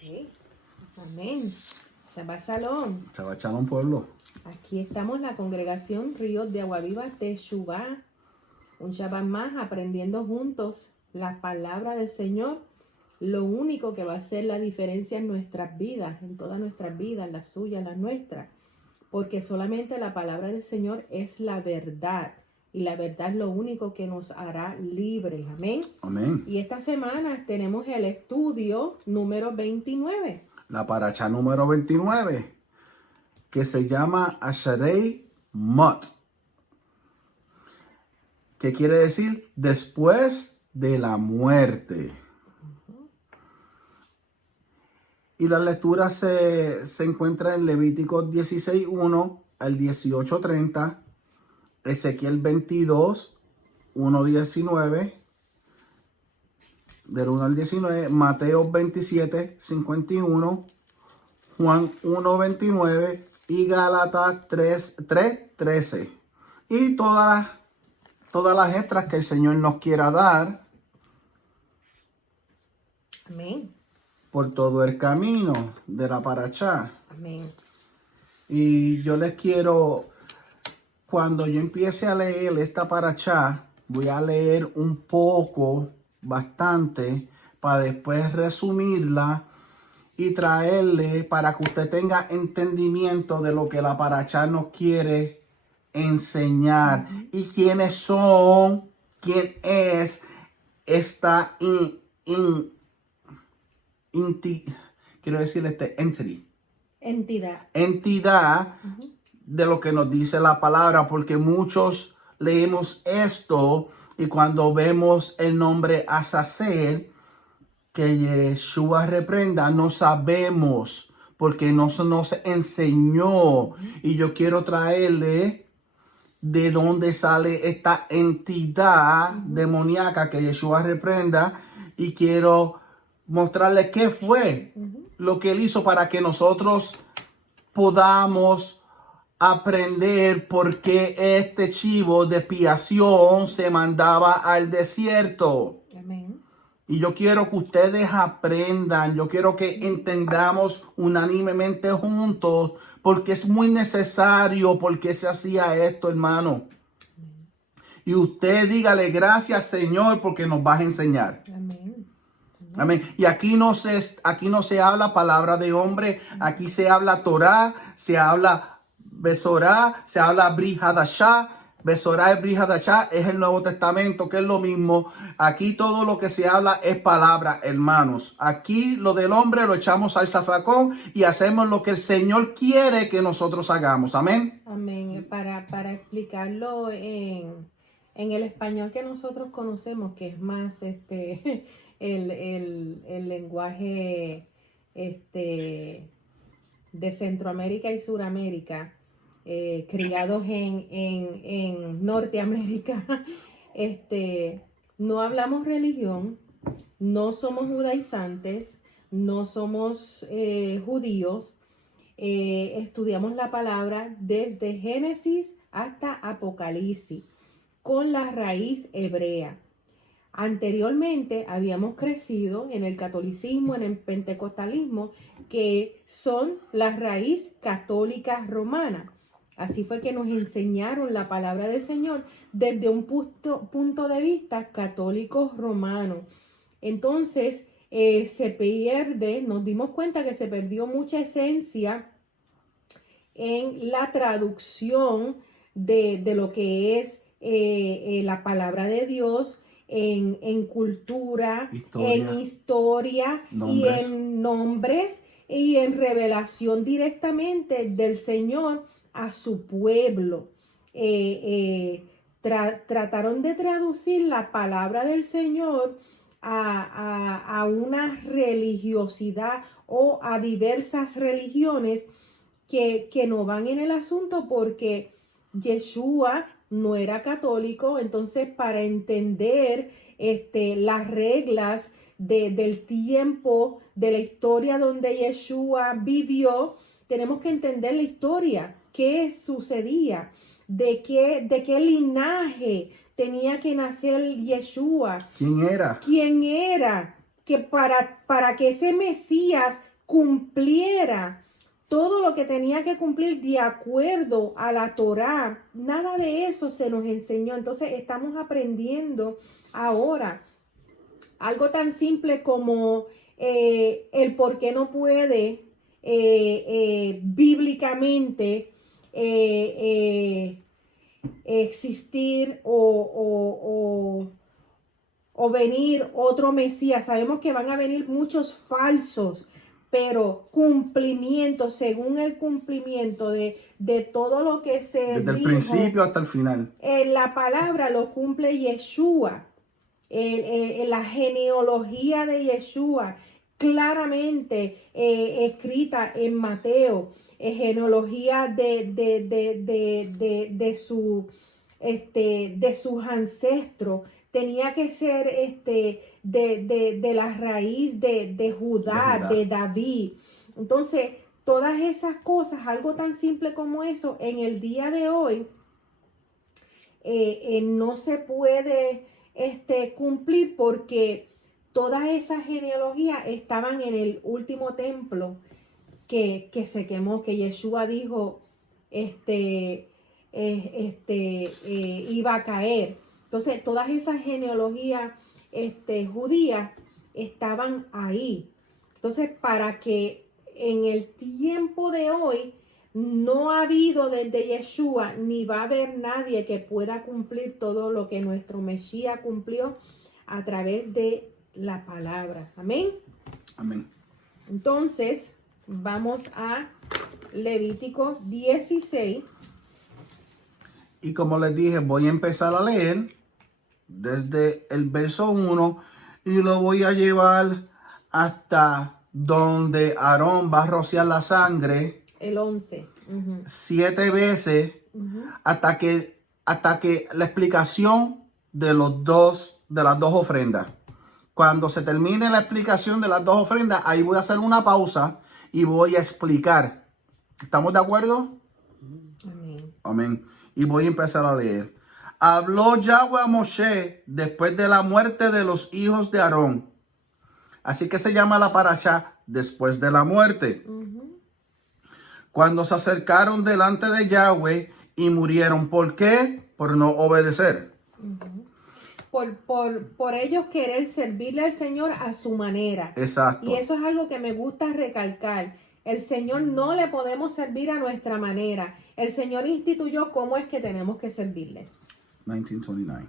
Sí. Amén. Shabbat Shalom. Shabbat Shalom, pueblo. Aquí estamos, la congregación Ríos de Agua Viva Teshuvá. Un Shabbat más aprendiendo juntos la palabra del Señor. Lo único que va a hacer la diferencia en nuestras vidas, en todas nuestras vidas, las suyas, las nuestras. Porque solamente la palabra del Señor es la verdad. Y la verdad es lo único que nos hará libres. Amén. Amén. Y esta semana tenemos el estudio número 29. La paracha número 29, que se llama Asharei Mot, que quiere decir después de la muerte. Y la lectura se encuentra en Levítico 16:1 al 18:30, Ezequiel 22, 1:19, del 1 al 19, Mateo 27, 51, Juan 1:29 y Gálatas 3:13. Y todas las extras que el Señor nos quiera dar. Amén. Por todo el camino de la paracha. Amén. Y yo les quiero, cuando yo empiece a leer esta paracha, voy a leer un poco, bastante, para después resumirla y traerle para que usted tenga entendimiento de lo que la paracha nos quiere enseñar. Y quién es esta quiero decir entidad de lo que nos dice la palabra, porque muchos leemos esto y cuando vemos el nombre Azazel, que Yeshua reprenda, no sabemos porque no se nos enseñó. Y yo quiero traerle de dónde sale esta entidad demoníaca que Yeshua reprenda, y quiero mostrarle qué fue lo que él hizo para que nosotros podamos aprender por qué este chivo de expiación se mandaba al desierto. Amén. Y yo quiero que ustedes aprendan, yo quiero que entendamos unánimemente juntos, porque es muy necesario, porque se hacía esto, hermano. Y usted dígale gracias, Señor, porque nos vas a enseñar. Amén. Amén. Y aquí no se habla palabra de hombre, aquí se habla Torah, se habla Besorá, se habla Brit Hadashah. Besorá y Brit Hadashah es el Nuevo Testamento, que es lo mismo. Aquí todo lo que se habla es palabra, hermanos. Aquí lo del hombre lo echamos al zafacón y hacemos lo que el Señor quiere que nosotros hagamos. Amén. Amén. Para explicarlo en el español que nosotros conocemos, que es más el lenguaje de Centroamérica y Suramérica, criados en Norteamérica, no hablamos religión, no somos judaizantes, no somos judíos, estudiamos la palabra desde Génesis hasta Apocalipsis con la raíz hebrea. Anteriormente habíamos crecido en el catolicismo, en el pentecostalismo, que son la raíz católica romana. Así fue que nos enseñaron la palabra del Señor desde un punto de vista católico romano. Entonces se pierde, nos dimos cuenta que se perdió mucha esencia en la traducción de lo que es la palabra de Dios en cultura, en historia y en nombres y en revelación directamente del Señor a su pueblo. Trataron de traducir la palabra del Señor a una religiosidad o a diversas religiones que no van en el asunto, porque Yeshua no era católico. Entonces, para entender las reglas del tiempo, de la historia donde Yeshua vivió, tenemos que entender la historia, qué sucedía, de qué linaje tenía que nacer Yeshua. ¿Quién era? Que para que ese Mesías cumpliera todo lo que tenía que cumplir de acuerdo a la Torá. Nada de eso se nos enseñó. Entonces estamos aprendiendo ahora algo tan simple como el por qué no puede bíblicamente existir o venir otro Mesías. Sabemos que van a venir muchos falsos, pero cumplimiento, según el cumplimiento de todo lo que se Desde el dijo, principio hasta el final. la palabra lo cumple Yeshua. La genealogía de Yeshua claramente escrita en Mateo, genealogía de sus ancestros, tenía que ser de la raíz de Judá, de David. Entonces, todas esas cosas, algo tan simple como eso, en el día de hoy, no se puede cumplir porque todas esas genealogías estaban en el último templo que se quemó, que Yeshua dijo iba a caer. Entonces todas esas genealogías judías estaban ahí. Entonces, para que en el tiempo de hoy no ha habido desde Yeshua, ni va a haber nadie que pueda cumplir todo lo que nuestro Mesías cumplió a través de la palabra. Amén. Amén. Entonces, vamos a Levítico 16. Y como les dije, voy a empezar a leer desde el verso 1 y lo voy a llevar hasta donde Aarón va a rociar la sangre. El 11. 7 veces hasta que la explicación de las dos ofrendas. Cuando se termine la explicación de las dos ofrendas, ahí voy a hacer una pausa y voy a explicar. ¿Estamos de acuerdo? Amén. Amén. Y voy a empezar a leer. Habló Yahweh a Moshe después de la muerte de los hijos de Aarón. Así que se llama la parashá después de la muerte. Cuando se acercaron delante de Yahweh y murieron. ¿Por qué? Por no obedecer. Por ellos querer servirle al Señor a su manera. Exacto. Y eso es algo que me gusta recalcar. El Señor no le podemos servir a nuestra manera. El Señor instituyó cómo es que tenemos que servirle. 1929.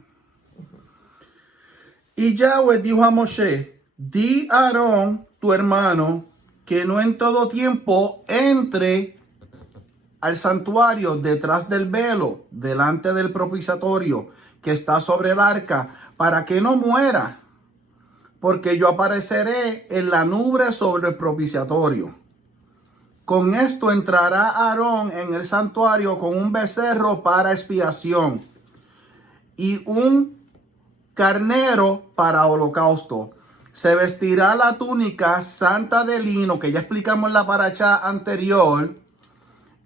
Y Yahweh dijo a Moshe, di a Aarón, tu hermano, que no en todo tiempo entre al santuario detrás del velo, delante del propiciatorio que está sobre el arca, para que no muera, porque yo apareceré en la nube sobre el propiciatorio. Con esto entrará Aarón en el santuario con un becerro para expiación y un carnero para holocausto. Se vestirá la túnica santa de lino, que ya explicamos en la parashá anterior,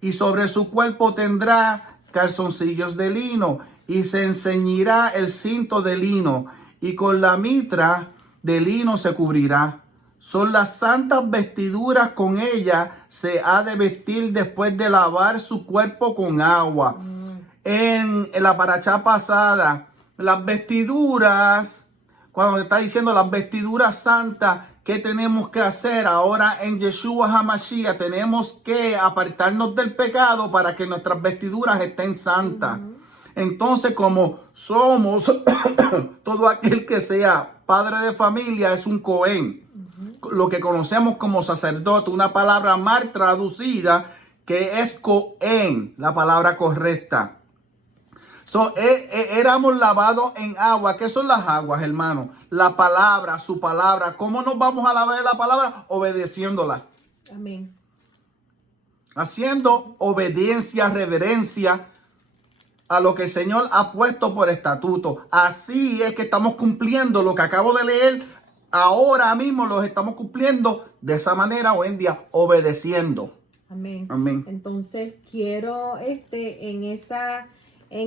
y sobre su cuerpo tendrá calzoncillos de lino, y se enceñirá el cinto de lino, y con la mitra de lino se cubrirá. Son las santas vestiduras, con ella se ha de vestir después de lavar su cuerpo con agua. En la parashá pasada, las vestiduras, cuando está diciendo las vestiduras santas, ¿qué tenemos que hacer? Ahora en Yeshua HaMashiach tenemos que apartarnos del pecado para que nuestras vestiduras estén santas. Entonces, como somos, todo aquel que sea padre de familia es un Cohen. Lo que conocemos como sacerdote, una palabra mal traducida que es Cohen, la palabra correcta. Éramos lavados en agua. ¿Qué son las aguas, hermano? La palabra, su palabra. ¿Cómo nos vamos a lavar la palabra? Obedeciéndola. Amén. Haciendo obediencia, reverencia a lo que el Señor ha puesto por estatuto. Así es que estamos cumpliendo lo que acabo de leer. Ahora mismo los estamos cumpliendo de esa manera hoy en día, obedeciendo. Amén. Amén. Entonces quiero en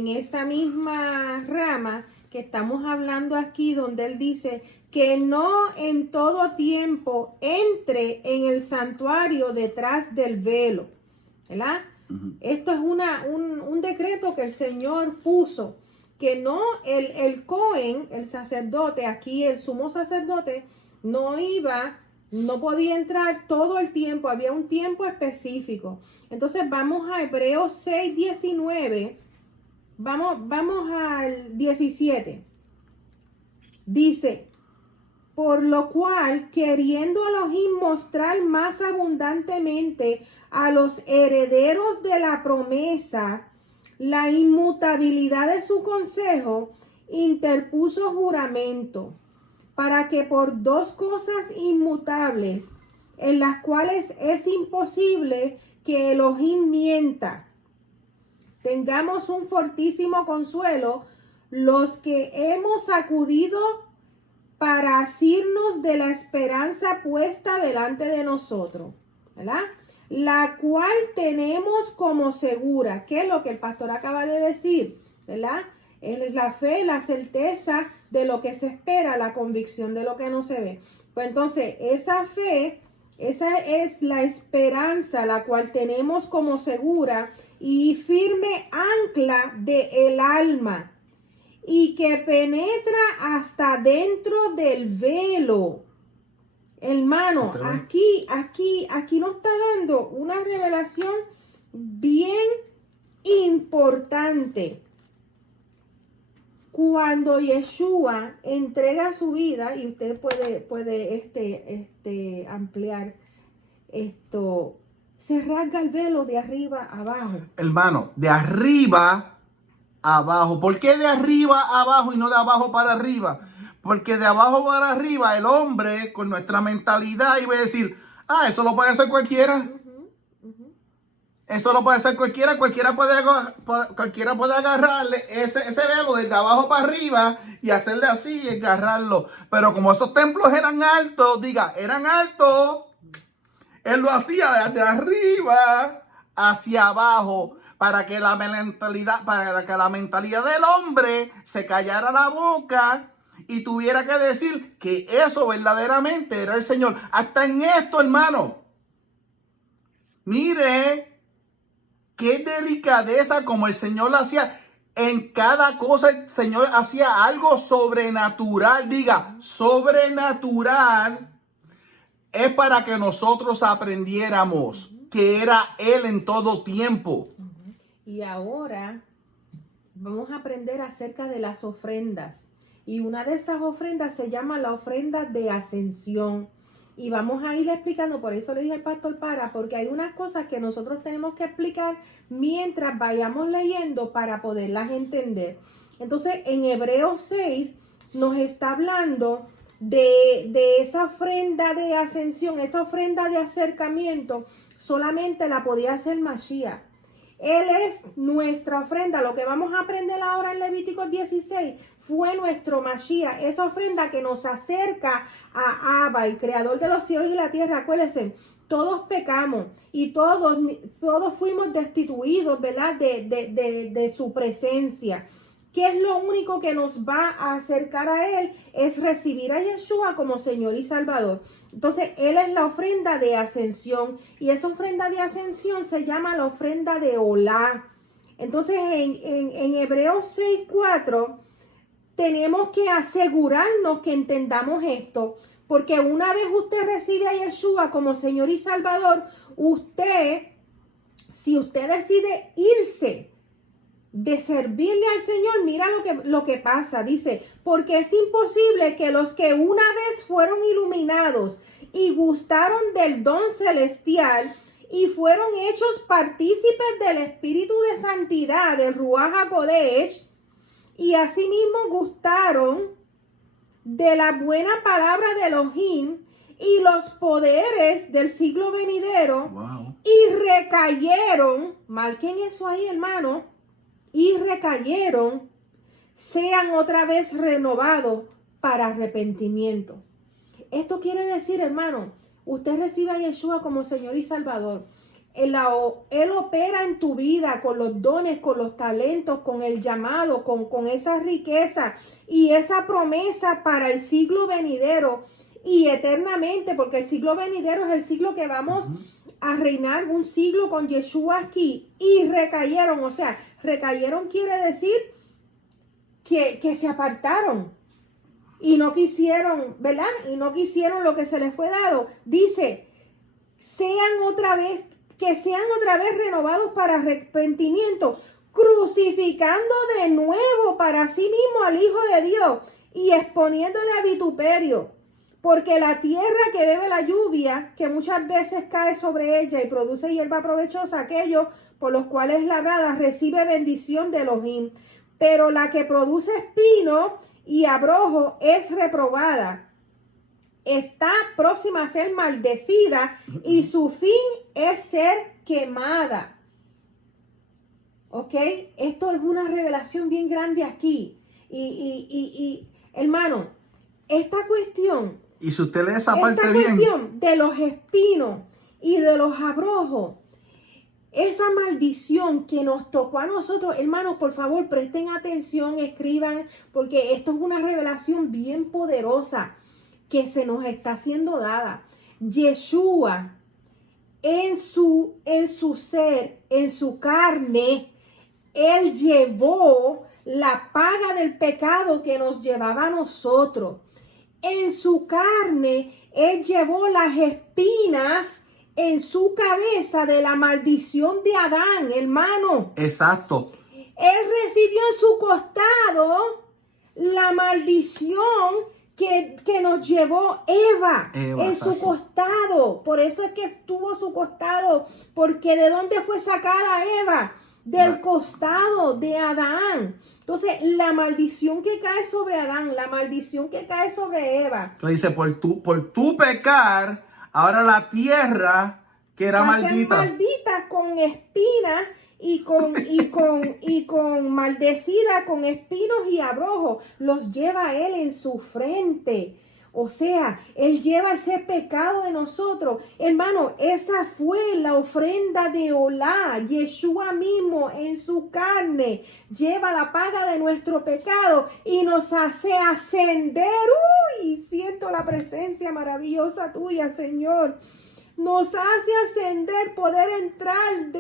esa misma rama que estamos hablando aquí, donde él dice que no en todo tiempo entre en el santuario detrás del velo, ¿verdad? Esto es un decreto que el Señor puso, que no el Cohen, el sacerdote, aquí el sumo sacerdote, no podía entrar todo el tiempo, había un tiempo específico. Entonces vamos a Hebreos 6:19, vamos al 17. Dice, por lo cual, queriendo Elohim mostrar más abundantemente a los herederos de la promesa la inmutabilidad de su consejo, interpuso juramento, para que por dos cosas inmutables, en las cuales es imposible que Elohim mienta, tengamos un fortísimo consuelo los que hemos acudido para asirnos de la esperanza puesta delante de nosotros, ¿verdad? La cual tenemos como segura, que es lo que el pastor acaba de decir, ¿verdad? Es la fe, la certeza de lo que se espera, la convicción de lo que no se ve. Pues entonces, esa fe, esa es la esperanza, la cual tenemos como segura y firme ancla del alma, y que penetra hasta dentro del velo. Hermano, aquí nos está dando una revelación bien importante. Cuando Yeshua entrega su vida, y usted puede ampliar esto, se rasga el velo de arriba a abajo. Hermano, de arriba abajo. ¿Por qué de arriba a abajo y no de abajo para arriba? Porque de abajo para arriba el hombre con nuestra mentalidad iba a decir, eso lo puede hacer cualquiera. Eso lo puede hacer cualquiera. Cualquiera puede agarrarle ese velo desde abajo para arriba y hacerle así y agarrarlo. Pero como esos templos eran altos, él lo hacía desde arriba hacia abajo, para que la mentalidad del hombre se callara la boca y tuviera que decir que eso verdaderamente era el Señor. Hasta en esto, hermano, mire qué delicadeza como el Señor lo hacía. En cada cosa el Señor hacía algo sobrenatural. Diga, sobrenatural. Es para que nosotros aprendiéramos que era Él en todo tiempo. Y ahora vamos a aprender acerca de las ofrendas. Y una de esas ofrendas se llama la ofrenda de ascensión. Y vamos a ir explicando, por eso le dije al pastor porque hay unas cosas que nosotros tenemos que explicar mientras vayamos leyendo para poderlas entender. Entonces, en Hebreos 6 nos está hablando de esa ofrenda de ascensión, esa ofrenda de acercamiento, solamente la podía hacer Mashiach. Él es nuestra ofrenda. Lo que vamos a aprender ahora en Levítico 16 fue nuestro Mashiach, esa ofrenda que nos acerca a Abba, el creador de los cielos y la tierra. Acuérdense, todos pecamos y todos fuimos destituidos, ¿verdad? De su presencia. ¿Qué es lo único que nos va a acercar a Él? Es recibir a Yeshua como Señor y Salvador. Entonces, Él es la ofrenda de ascensión. Y esa ofrenda de ascensión se llama la ofrenda de Olá. Entonces, en Hebreos 6:4, tenemos que asegurarnos que entendamos esto. Porque una vez usted recibe a Yeshua como Señor y Salvador, si usted decide irse de servirle al Señor, mira lo que pasa. Dice, porque es imposible que los que una vez fueron iluminados y gustaron del don celestial y fueron hechos partícipes del Espíritu de Santidad, del Ruach HaKodesh, y asimismo gustaron de la buena palabra de Elohim y los poderes del siglo venidero, y recayeron, marquen eso ahí, hermano, y recayeron, sean otra vez renovados para arrepentimiento. Esto quiere decir, hermano, usted recibe a Yeshua como Señor y Salvador. Él opera en tu vida con los dones, con los talentos, con el llamado, con esa riqueza y esa promesa para el siglo venidero y eternamente, porque el siglo venidero es el siglo que vamos a reinar, un siglo con Yeshua aquí, y recayeron, o sea, recayeron quiere decir que se apartaron y no quisieron, ¿verdad? Y no quisieron lo que se les fue dado. Dice, que sean otra vez renovados para arrepentimiento, crucificando de nuevo para sí mismo al Hijo de Dios y exponiéndole a vituperio. Porque la tierra que bebe la lluvia, que muchas veces cae sobre ella y produce hierba provechosa, aquellos por los cuales es labrada, recibe bendición de Elohim. Pero la que produce espino y abrojo es reprobada. Está próxima a ser maldecida y su fin es ser quemada. ¿Ok? Esto es una revelación bien grande aquí. Y hermano, esta cuestión... Y si usted lee esa parte Esta bien, cuestión de los espinos y de los abrojos, esa maldición que nos tocó a nosotros, hermanos, por favor, presten atención, escriban, porque esto es una revelación bien poderosa que se nos está siendo dada. Yeshua, en su ser, en su carne, Él llevó la paga del pecado que nos llevaba a nosotros. En su carne, Él llevó las espinas en su cabeza de la maldición de Adán, hermano. exacto. Él recibió en su costado la maldición que nos llevó Eva en exacto. su costado. Por eso es que estuvo su costado, porque ¿de dónde fue sacada Eva? Del costado de Adán. Entonces, la maldición que cae sobre Adán, la maldición que cae sobre Eva. Entonces dice, por tu pecar, ahora la tierra que era maldita. Maldita con espinas y con maldecida con espinos y abrojos. Los lleva Él en su frente. O sea, Él lleva ese pecado de nosotros. Hermano, esa fue la ofrenda de Olá. Yeshua mismo en su carne lleva la paga de nuestro pecado y nos hace ascender. ¡Uy! Siento la presencia maravillosa tuya, Señor. Nos hace ascender, poder entrar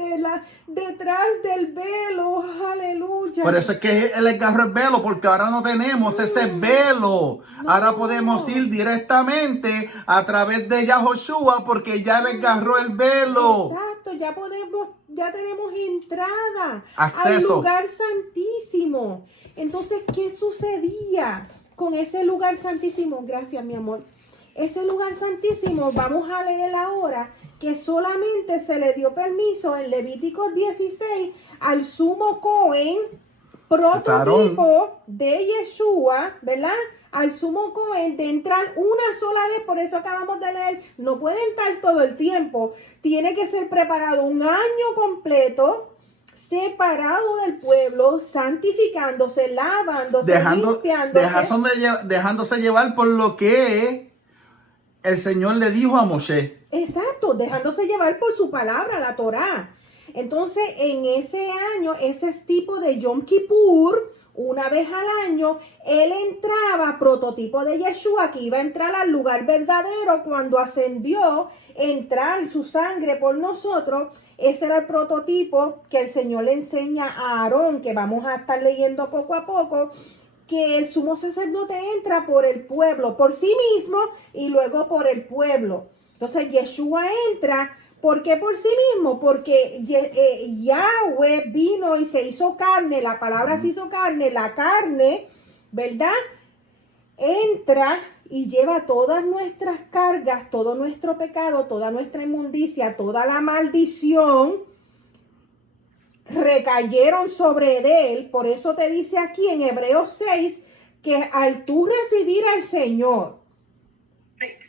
detrás del velo. Aleluya. Por eso es que Él agarró el velo, porque ahora no tenemos ese velo. Ahora podemos ir directamente a través de Yahoshua, porque ya le agarró el velo. Exacto, ya tenemos entrada Acceso. al lugar santísimo. Entonces, ¿qué sucedía con ese lugar santísimo? Gracias, mi amor. Ese lugar santísimo, vamos a leer ahora que solamente se le dio permiso en Levítico 16 al sumo Cohen, prototipo de Yeshua, ¿verdad? Al sumo Cohen de entrar una sola vez, por eso acabamos de leer, no puede entrar todo el tiempo, tiene que ser preparado un año completo, separado del pueblo, santificándose, lavándose, limpiándose. Dejándose llevar por lo que el Señor le dijo a Moshe. Exacto, dejándose llevar por su palabra, la Torá. Entonces, en ese año, ese es tipo de Yom Kippur, una vez al año, él entraba, prototipo de Yeshua, que iba a entrar al lugar verdadero cuando ascendió, entrar su sangre por nosotros. Ese era el prototipo que el Señor le enseña a Aarón, que vamos a estar leyendo poco a poco, que el sumo sacerdote entra por el pueblo, por sí mismo y luego por el pueblo. Entonces Yeshua entra, ¿por qué por sí mismo? Porque Yahweh vino y se hizo carne, la palabra se hizo carne, la carne, ¿verdad? Entra y lleva todas nuestras cargas, todo nuestro pecado, toda nuestra inmundicia, toda la maldición, recayeron sobre él. Por eso te dice aquí en Hebreos 6 que al tú recibir al Señor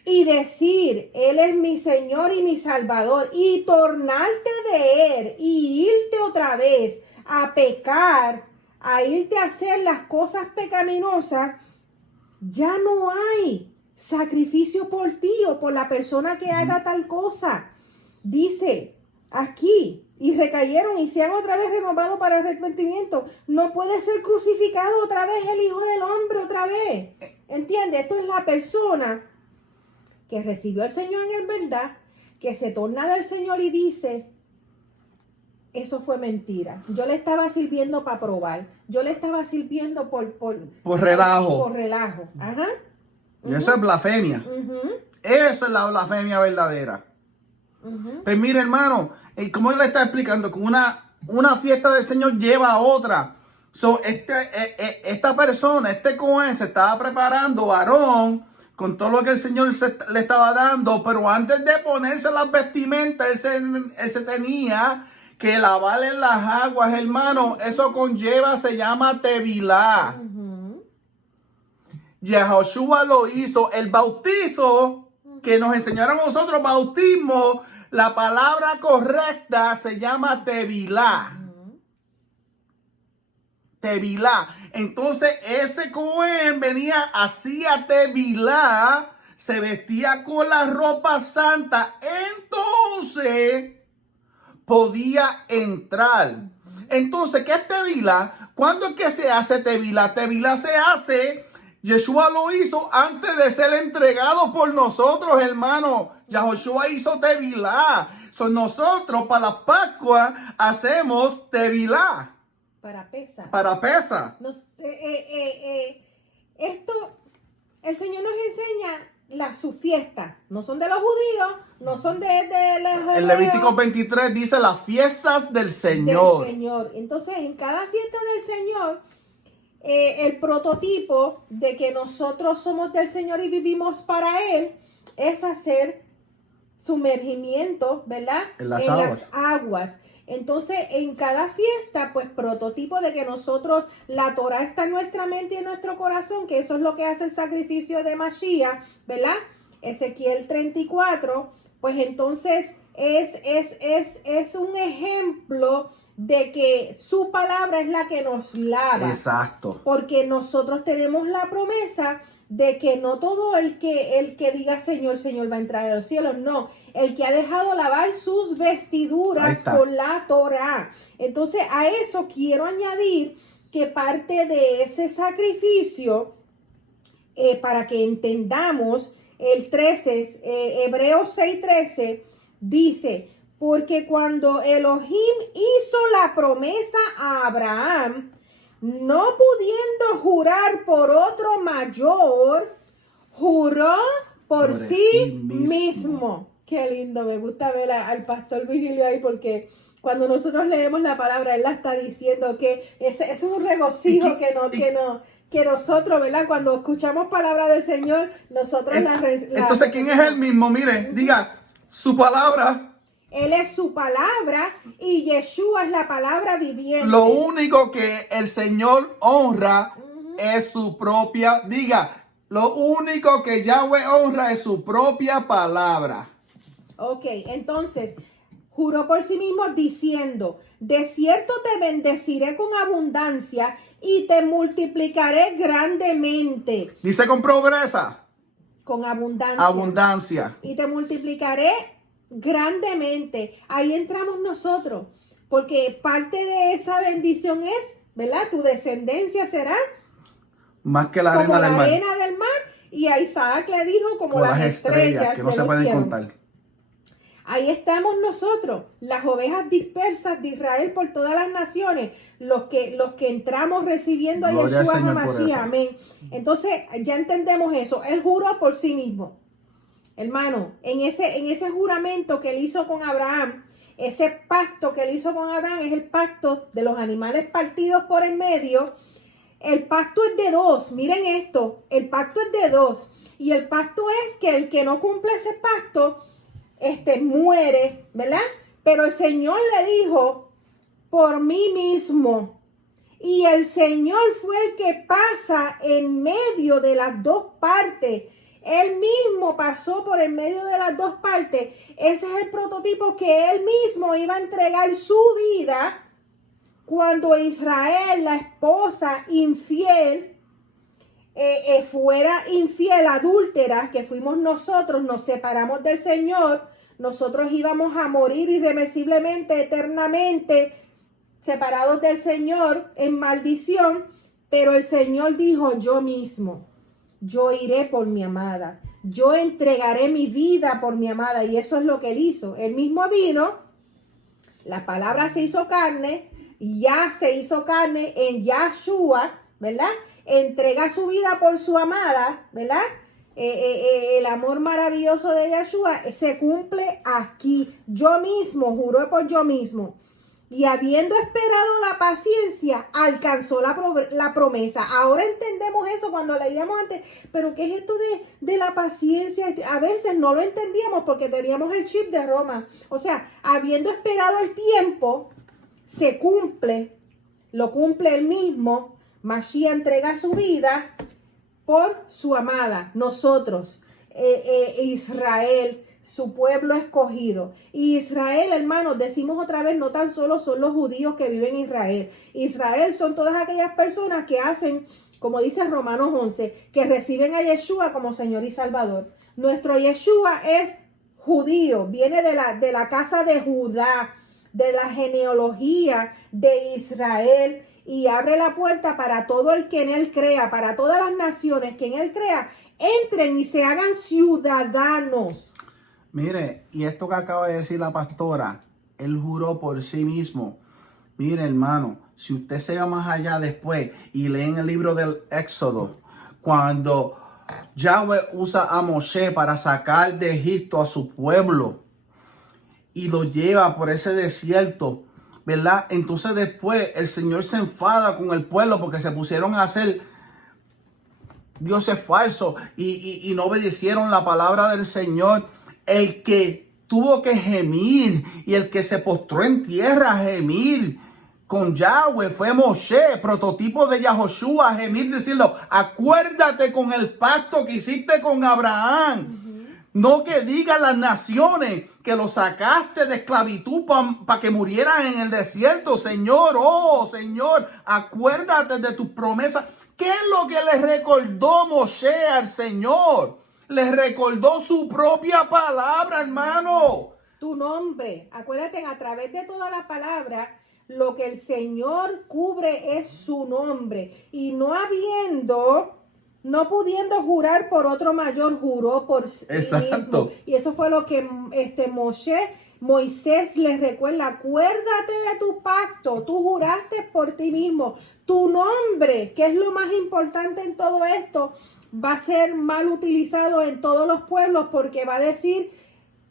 y decir, Él es mi Señor y mi Salvador, y tornarte de Él y irte otra vez a pecar, a irte a hacer las cosas pecaminosas, ya no hay sacrificio por ti o por la persona que haga tal cosa. Dice aquí y recayeron y sean otra vez renovados para el arrepentimiento. No puede ser crucificado otra vez el Hijo del Hombre otra vez. ¿Entiendes? Esto es la persona que recibió al Señor en verdad, que se torna del Señor y dice, eso fue mentira. Yo le estaba sirviendo para probar. Yo le estaba sirviendo por relajo. Por relajo. Ajá. Y eso es blasfemia. Esa es la blasfemia verdadera. Pues mire, hermano, como él le está explicando, que una fiesta del Señor lleva a otra. So, esta persona, Cohen, se estaba preparando, varón, con todo lo que el Señor le estaba dando, pero antes de ponerse las vestimentas, él se tenía que lavar en las aguas, hermano. Eso conlleva, se llama tevilá. Yahoshua lo hizo. El bautizo que nos enseñaron a nosotros, bautismo, la palabra correcta se llama tevilá. Tevilá. Entonces ese Cohen venía, hacía tevilá, se vestía con la ropa santa, entonces podía entrar. Entonces, ¿qué es tevilá? ¿Cuándo es que se hace tevilá? Tevilá se hace, Yeshua lo hizo antes de ser entregado por nosotros, hermano. Yahoshua hizo tevilá. Nosotros para la Pascua hacemos tevilá. Para Pesa. Para Pesa. Esto, el Señor nos enseña su fiesta. No son de los judíos, no son de los El Levítico 23 dice las fiestas del Señor. Entonces, en cada fiesta del Señor, el prototipo de que nosotros somos del Señor y vivimos para Él es hacer sumergimiento, ¿verdad? En las aguas. Entonces, en cada fiesta, pues prototipo de que nosotros, la Torah está en nuestra mente y en nuestro corazón, que eso es lo que hace el sacrificio de Mashiach, ¿verdad? Ezequiel 34, pues entonces es un ejemplo de que su palabra es la que nos lava. Exacto. Porque nosotros tenemos la promesa de que no todo el que diga Señor, Señor va a entrar a los cielos. No, el que ha dejado lavar sus vestiduras con la Torah. Entonces a eso quiero añadir que parte de ese sacrificio, para que entendamos el 13, Hebreos 6:13, dice, porque cuando Elohim hizo la promesa a Abraham, no pudiendo jurar por otro mayor, juró por sí mismo. Qué lindo, me gusta ver al pastor Virgilio ahí, porque cuando nosotros leemos la palabra, él la está diciendo que es un regocijo que nosotros, ¿verdad? Cuando escuchamos palabra del Señor, nosotros entonces, ¿quién es él mismo? Mire, diga, su palabra. Él es su palabra y Yeshua es la palabra viviente. Lo único que el Señor honra es su propia, lo único que Yahweh honra es su propia palabra. Ok, entonces, juró por sí mismo diciendo, de cierto te bendeciré con abundancia y te multiplicaré grandemente. Dice con progresa. Con abundancia. Abundancia. Y te multiplicaré grandemente. Ahí entramos nosotros, porque parte de esa bendición es, ¿verdad? Tu descendencia será más que la arena del mar. Y a Isaac le dijo como las estrellas que no se pueden contar. Ahí estamos nosotros, las ovejas dispersas de Israel por todas las naciones, los que entramos recibiendo a Yeshua HaMashiach. Amén. Entonces, ya entendemos eso. Él juró por sí mismo. Hermano, en ese juramento que él hizo con Abraham, ese pacto que él hizo con Abraham es el pacto de los animales partidos por el medio. El pacto es de dos. Miren esto, el pacto es de dos. Y el pacto es que el que no cumple ese pacto, muere, ¿verdad? Pero el Señor le dijo, por mí mismo. Y el Señor fue el que pasa en medio de las dos partes. Él mismo pasó por el medio de las dos partes. Ese es el prototipo que él mismo iba a entregar su vida cuando Israel, la esposa infiel, fuera infiel, adúltera, que fuimos nosotros, nos separamos del Señor, nosotros íbamos a morir irremisiblemente, eternamente, separados del Señor en maldición, pero el Señor dijo: yo mismo, yo iré por mi amada, yo entregaré mi vida por mi amada, y eso es lo que Él hizo. Él mismo vino, la palabra se hizo carne, ya se hizo carne en Yahshua, ¿verdad? Entrega su vida por su amada, ¿verdad? El amor maravilloso de Yahshua se cumple aquí. Yo mismo, juró por yo mismo. Y habiendo esperado la paciencia, alcanzó la promesa. Ahora entendemos eso cuando leíamos antes. Pero ¿qué es esto de la paciencia? A veces no lo entendíamos porque teníamos el chip de Roma. O sea, habiendo esperado el tiempo, se cumple, lo cumple él mismo. Mashiach entrega su vida por su amada, nosotros, Israel, su pueblo escogido. Y Israel, hermanos, decimos otra vez, no tan solo son los judíos que viven en Israel. Israel son todas aquellas personas que hacen, como dice Romanos 11, que reciben a Yeshua como Señor y Salvador. Nuestro Yeshua es judío, viene de la casa de Judá, de la genealogía de Israel, y abre la puerta para todo el que en él crea, para todas las naciones que en él crea, entren y se hagan ciudadanos. Mire, y esto que acaba de decir la pastora, él juró por sí mismo. Mire, hermano, si usted se va más allá después y lee en el libro del Éxodo, cuando Yahweh usa a Moshe para sacar de Egipto a su pueblo y lo lleva por ese desierto, ¿verdad? Entonces después el Señor se enfada con el pueblo porque se pusieron a hacer dioses falsos y no obedecieron la palabra del Señor. El que tuvo que gemir y el que se postró en tierra a gemir con Yahweh fue Moshe, prototipo de Yahoshua, gemir, decirlo: acuérdate con el pacto que hiciste con Abraham. No que digan las naciones que lo sacaste de esclavitud para que murieran en el desierto. Señor, oh Señor, acuérdate de tus promesas. ¿Qué es lo que le recordó Moshe al Señor? Le recordó su propia palabra, hermano. Tu nombre. Acuérdate, a través de toda la palabra, lo que el Señor cubre es su nombre. Y no pudiendo jurar por otro mayor, juró por sí mismo. Y eso fue lo que Moisés les recuerda: acuérdate de tu pacto, tú juraste por ti mismo. Tu nombre, que es lo más importante en todo esto, va a ser mal utilizado en todos los pueblos, porque va a decir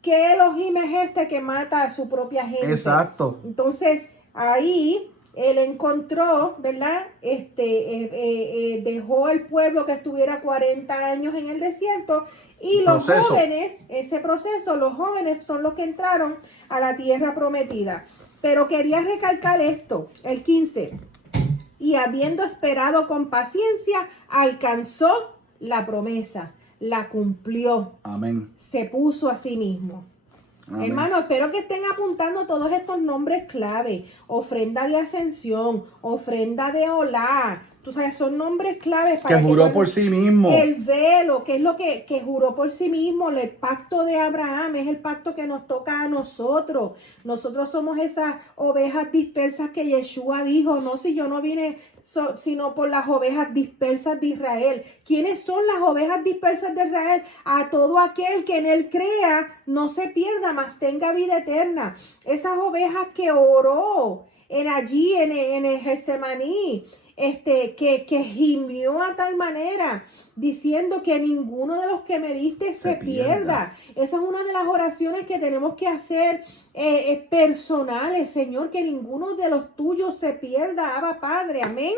que Elohim es este que mata a su propia gente. Exacto. Entonces, ahí él encontró, ¿verdad? Dejó al pueblo que estuviera 40 años en el desierto, y los jóvenes, ese proceso, los jóvenes son los que entraron a la tierra prometida. Pero quería recalcar esto, el 15. Y habiendo esperado con paciencia, alcanzó la promesa, la cumplió. Amén. Se puso a sí mismo. Amén. Hermano, espero que estén apuntando todos estos nombres clave: ofrenda de ascensión, ofrenda de olá. Tú sabes, son nombres claves para que juró por sí mismo. El velo, que es lo que juró por sí mismo. El pacto de Abraham es el pacto que nos toca a nosotros. Nosotros somos esas ovejas dispersas que Yeshua dijo: no, si yo no vine sino por las ovejas dispersas de Israel. ¿Quiénes son las ovejas dispersas de Israel? A todo aquel que en él crea, no se pierda, mas tenga vida eterna. Esas ovejas que oró en el Getsemaní, que gimió a tal manera, diciendo que ninguno de los que me diste se pierda. Esa es una de las oraciones que tenemos que hacer personales. Señor, que ninguno de los tuyos se pierda, Abba Padre. Amén.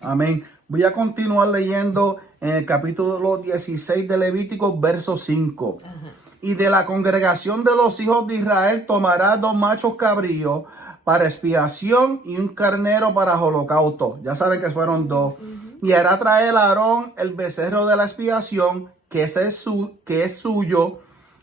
Amén. Voy a continuar leyendo en el capítulo 16 de Levítico, verso 5. Ajá. Y de la congregación de los hijos de Israel tomará 2 machos cabríos para expiación y un carnero para holocausto. Ya saben que fueron 2. Y hará traer a Aarón el becerro de la expiación, que es suyo,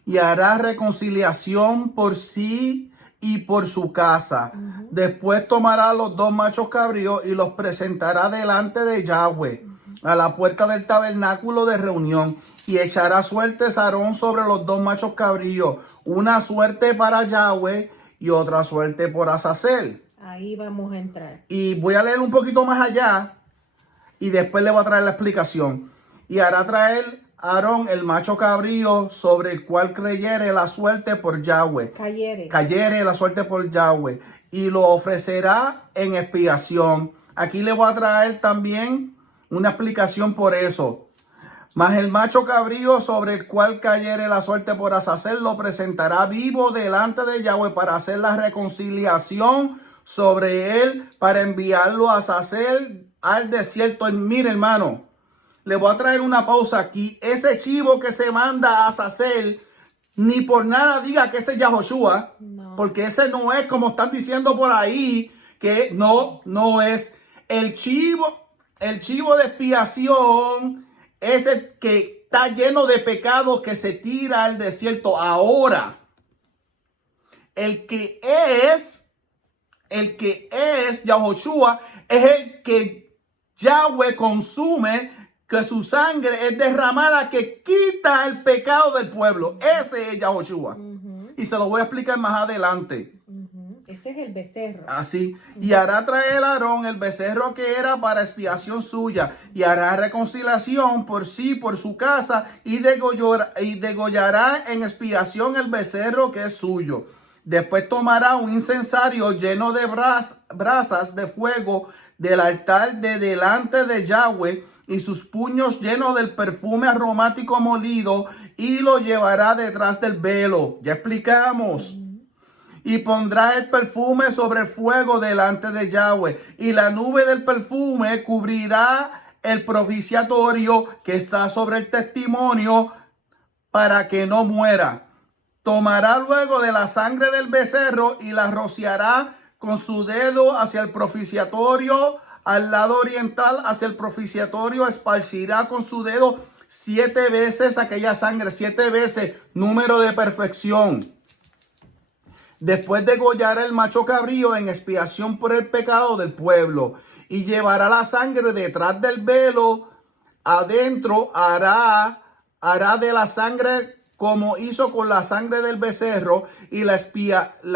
y hará reconciliación por sí y por su casa. Después tomará los 2 machos cabríos y los presentará delante de Yahweh, a la puerta del tabernáculo de reunión, y echará suertes a Aarón sobre los 2 machos cabríos, una suerte para Yahweh y otra suerte por Azazel. Ahí vamos a entrar. Y voy a leer un poquito más allá y después le voy a traer la explicación. Y hará traer Aarón el macho cabrío sobre el cual creyere la suerte por Yahweh. Cayere la suerte por Yahweh. Y lo ofrecerá en expiación. Aquí le voy a traer también una explicación por eso. Mas el macho cabrío sobre el cual cayere la suerte por Azazel lo presentará vivo delante de Yahweh para hacer la reconciliación sobre él, para enviarlo a Azazel al desierto. Mire, hermano, le voy a traer una pausa aquí. Ese chivo que se manda a Azazel, ni por nada diga que ese es Yahoshua, no. Porque ese no es como están diciendo por ahí, que no es el chivo de expiación. Es el que está lleno de pecados que se tira al desierto. Ahora, el que es Yahoshua es el que Yahweh consume, que su sangre es derramada, que quita el pecado del pueblo. Ese es Yahoshua. Y se lo voy a explicar más adelante. Ese es el becerro. Así. Y hará traer a Aarón el becerro que era para expiación suya. Y hará reconciliación por sí, por su casa. Y degollará en expiación el becerro que es suyo. Después tomará un incensario lleno de brasas de fuego del altar de delante de Yahweh. Y sus puños llenos del perfume aromático molido. Y lo llevará detrás del velo. Ya explicamos. Y pondrá el perfume sobre el fuego delante de Yahweh. Y la nube del perfume cubrirá el propiciatorio que está sobre el testimonio para que no muera. Tomará luego de la sangre del becerro y la rociará con su dedo hacia el propiciatorio al lado oriental, hacia el propiciatorio. Esparcirá con su dedo 7 veces aquella sangre, 7 veces, número de perfección. Después degollará el macho cabrío en expiación por el pecado del pueblo y llevará la sangre detrás del velo. Adentro hará de la sangre como hizo con la sangre del becerro y la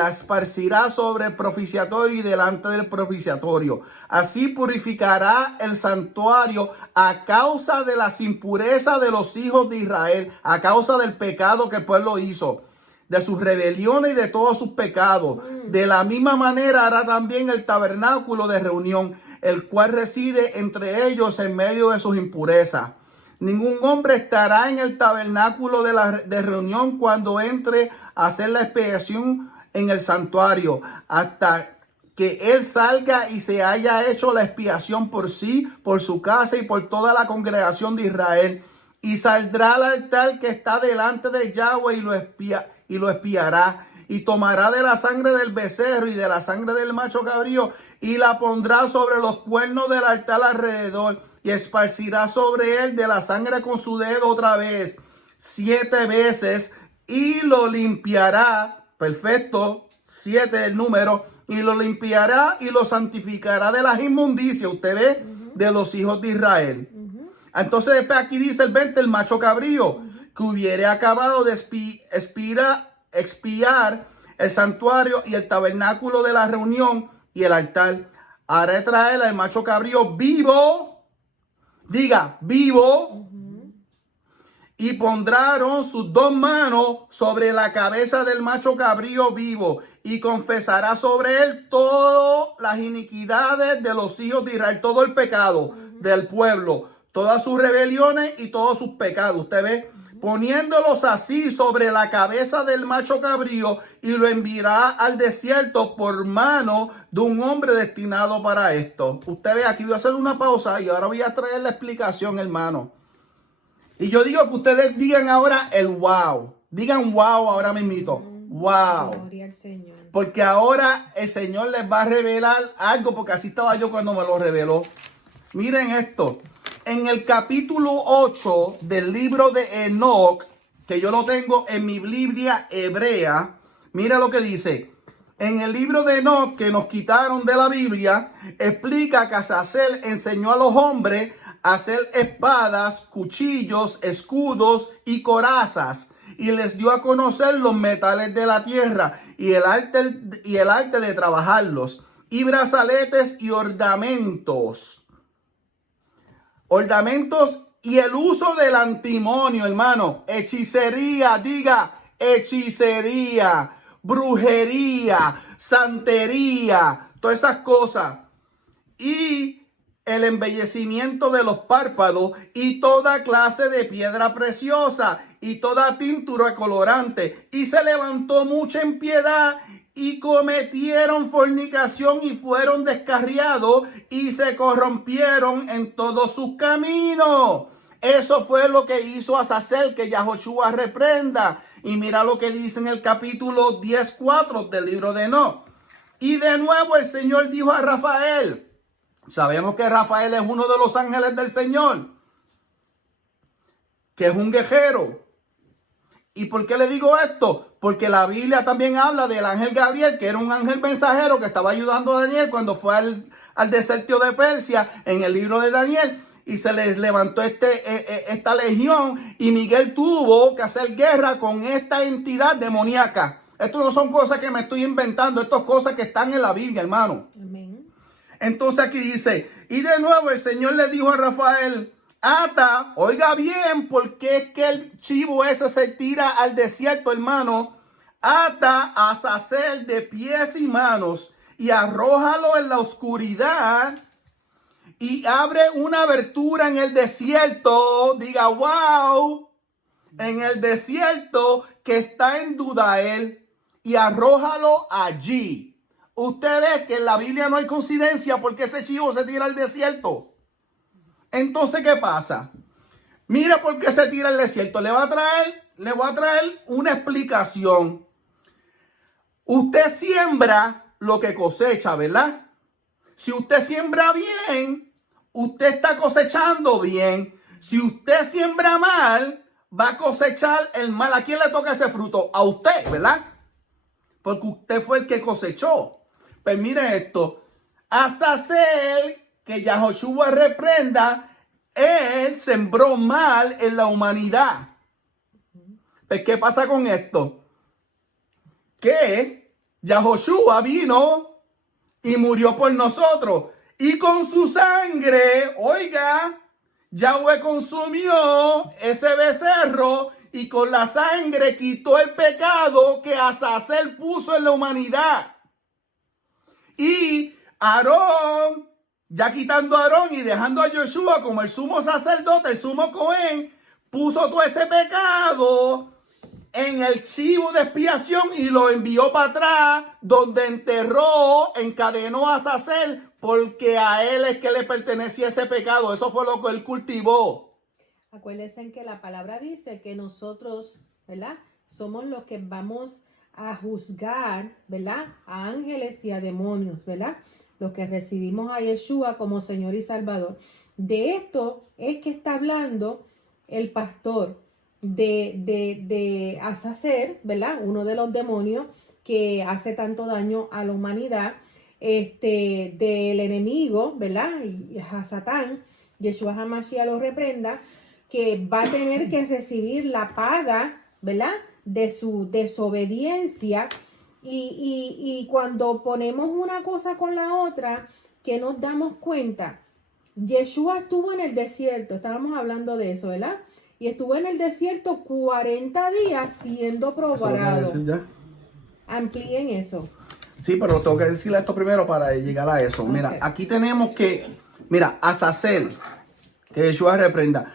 esparcirá sobre el propiciatorio y delante del propiciatorio. Así purificará el santuario a causa de las impurezas de los hijos de Israel, a causa del pecado que el pueblo hizo, de sus rebeliones y de todos sus pecados. De la misma manera hará también el tabernáculo de reunión, el cual reside entre ellos en medio de sus impurezas. Ningún hombre estará en el tabernáculo de reunión cuando entre a hacer la expiación en el santuario, hasta que él salga y se haya hecho la expiación por sí, por su casa y por toda la congregación de Israel. Y saldrá al altar que está delante de Yahweh y lo espiará. Y tomará de la sangre del becerro y de la sangre del macho cabrío y la pondrá sobre los cuernos del altar alrededor. Y esparcirá sobre él de la sangre con su dedo otra vez, 7 veces. Y lo limpiará. Perfecto. 7 el número. Y lo limpiará y lo santificará de las inmundicias. Usted ve, de los hijos de Israel. Entonces después aquí dice el 20, el macho cabrío, que hubiere acabado de expiar el santuario y el tabernáculo de la reunión y el altar. Hará traer al macho cabrío vivo, diga, vivo, y pondrán sus 2 manos sobre la cabeza del macho cabrío vivo y confesará sobre él todas las iniquidades de los hijos de Israel, todo el pecado del pueblo, todas sus rebeliones y todos sus pecados. Usted ve, poniéndolos así sobre la cabeza del macho cabrío, y lo enviará al desierto por mano de un hombre destinado para esto. Usted ve, aquí voy a hacer una pausa y ahora voy a traer la explicación, hermano. Y yo digo que ustedes digan ahora el wow. Digan wow ahora mismito. Wow. Gloria al Señor. Porque ahora el Señor les va a revelar algo, porque así estaba yo cuando me lo reveló. Miren esto. En el capítulo 8 del libro de Enoc, que yo lo tengo en mi Biblia hebrea, mira lo que dice. En el libro de Enoc, que nos quitaron de la Biblia, explica que Azazel enseñó a los hombres a hacer espadas, cuchillos, escudos y corazas. y les dio a conocer los metales de la tierra y el arte de trabajarlos, y brazaletes y ornamentos y el uso del antimonio, hermano, hechicería, diga hechicería, brujería, santería, todas esas cosas, y el embellecimiento de los párpados y toda clase de piedra preciosa y toda tintura colorante. Y se levantó mucha impiedad y cometieron fornicación y fueron descarriados y se corrompieron en todos sus caminos. Eso fue lo que hizo Azazel, que Yahoshua reprenda. Y mira lo que dice en el capítulo 10:4 del libro de Enoc. Y de nuevo el Señor dijo a Rafael. Sabemos que Rafael es uno de los ángeles del Señor, que es un guerrero. ¿Y por qué le digo esto? Porque la Biblia también habla del ángel Gabriel, que era un ángel mensajero que estaba ayudando a Daniel cuando fue al desierto de Persia en el libro de Daniel. Y se les levantó esta legión y Miguel tuvo que hacer guerra con esta entidad demoníaca. Esto no son cosas que me estoy inventando, estas cosas que están en la Biblia, hermano. Amén. Entonces aquí dice, y de nuevo el Señor le dijo a Rafael, ata, oiga bien, porque es que el chivo ese se tira al desierto, hermano. Ata a Azazel de pies y manos y arrójalo en la oscuridad y abre una abertura en el desierto. Diga, wow, en el desierto que está en Dudael y arrójalo allí. Usted ve que en la Biblia no hay coincidencia porque ese chivo se tira al desierto. Entonces, ¿qué pasa? Mira por qué se tira al desierto. Le voy a traer una explicación. Usted siembra lo que cosecha, ¿verdad? Si usted siembra bien, usted está cosechando bien. Si usted siembra mal, va a cosechar el mal. ¿A quién le toca ese fruto? A usted, ¿verdad? Porque usted fue el que cosechó. Pues mire esto, Azazel, que Yahoshua reprenda, él sembró mal en la humanidad. Pues ¿qué pasa con esto? Que Yahoshua vino y murió por nosotros. Y con su sangre, oiga, Yahweh consumió ese becerro y con la sangre quitó el pecado que Azazel puso en la humanidad. Y Aarón, ya quitando a Aarón y dejando a Yoshua como el sumo sacerdote, el sumo Cohen, puso todo ese pecado en el chivo de expiación y lo envió para atrás, donde encadenó a Azazel, porque a él es que le pertenecía ese pecado. Eso fue lo que él cultivó. Acuérdense que la palabra dice que nosotros, ¿verdad? Somos los que vamos a juzgar, ¿verdad? A ángeles y a demonios, ¿verdad? Los que recibimos a Yeshua como Señor y Salvador. De esto es que está hablando el pastor de Azazel, ¿verdad? Uno de los demonios que hace tanto daño a la humanidad, del enemigo, ¿verdad? Y a Satán, Yeshua HaMashiach lo reprenda, que va a tener que recibir la paga, ¿verdad? De su desobediencia. Y cuando ponemos una cosa con la otra, que nos damos cuenta, Yeshua estuvo en el desierto, estábamos hablando de eso, ¿verdad? Y estuvo en el desierto 40 días siendo probado. Amplíen eso. Sí, pero tengo que decirle esto primero para llegar a eso. Okay. Mira, aquí tenemos que, Azazel, que Yeshua reprenda,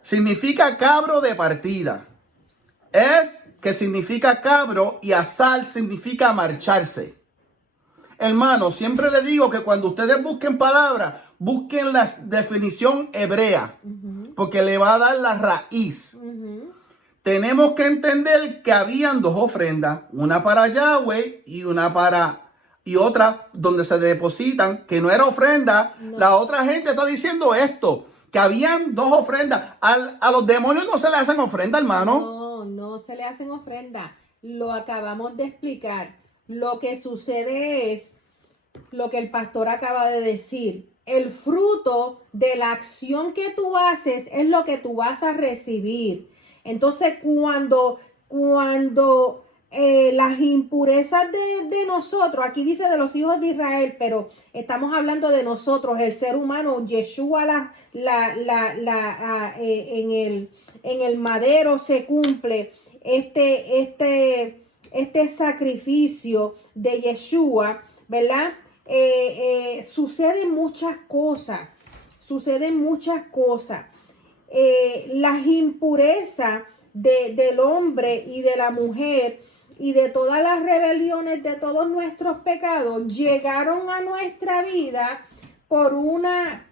significa cabro de partida. Es que significa cabro y azal significa marcharse. Hermano, siempre le digo que cuando ustedes busquen palabras, busquen la definición hebrea, porque le va a dar la raíz. Tenemos que entender que habían dos ofrendas, una para Yahweh y otra donde se depositan, que no era ofrenda. No. La otra gente está diciendo esto, que habían dos ofrendas. A los demonios no se le hacen ofrenda, hermano. No se le hacen ofrenda. Lo acabamos de explicar. Lo que sucede es lo que el pastor acaba de decir. El fruto de la acción que tú haces es lo que tú vas a recibir. Entonces, cuando cuando las impurezas de nosotros, aquí dice de los hijos de Israel, pero estamos hablando de nosotros, el ser humano, Yeshua en el madero se cumple este sacrificio de Yeshua, ¿verdad? Suceden muchas cosas. Las impurezas del hombre y de la mujer y de todas las rebeliones, de todos nuestros pecados, llegaron a nuestra vida por una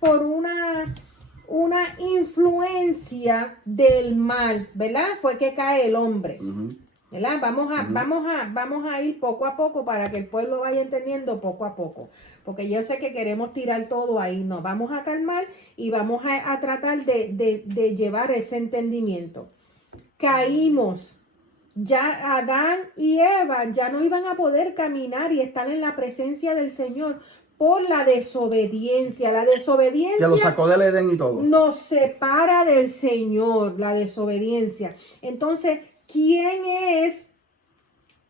influencia del mal, ¿verdad? Fue que cae el hombre. ¿Verdad? Vamos a ir poco a poco para que el pueblo vaya entendiendo poco a poco. Porque yo sé que queremos tirar todo ahí. No, vamos a calmar y vamos a tratar de llevar ese entendimiento. Caímos. Ya Adán y Eva ya no iban a poder caminar y estar en la presencia del Señor por la desobediencia. La desobediencia ya lo sacó del Edén y todo. Nos separa del Señor, la desobediencia. Entonces, ¿quién es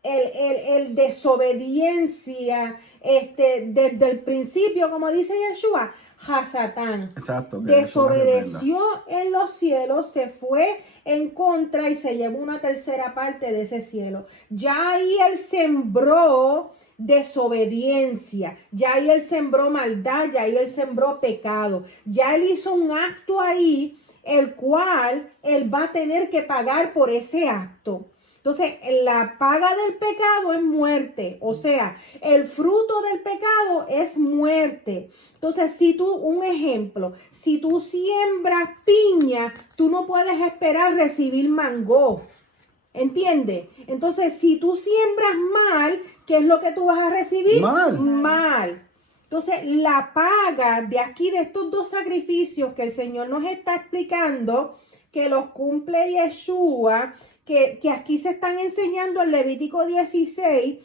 el desobediencia desde el principio, como dice Yeshua? Hasatán. Exacto. Desobedeció en los cielos, se fue en contra y se llevó una tercera parte de ese cielo. Ya ahí él sembró desobediencia, ya ahí él sembró maldad, ya ahí él sembró pecado, ya él hizo un acto ahí, el cual él va a tener que pagar por ese acto. Entonces, la paga del pecado es muerte, o sea, el fruto del pecado es muerte. Entonces, un ejemplo, si tú siembras piña, tú no puedes esperar recibir mango, ¿entiendes? Entonces, si tú siembras mal, ¿qué es lo que tú vas a recibir? Mal. Entonces, la paga de aquí, de estos dos sacrificios que el Señor nos está explicando, que los cumple Yeshua, que aquí se están enseñando en Levítico 16,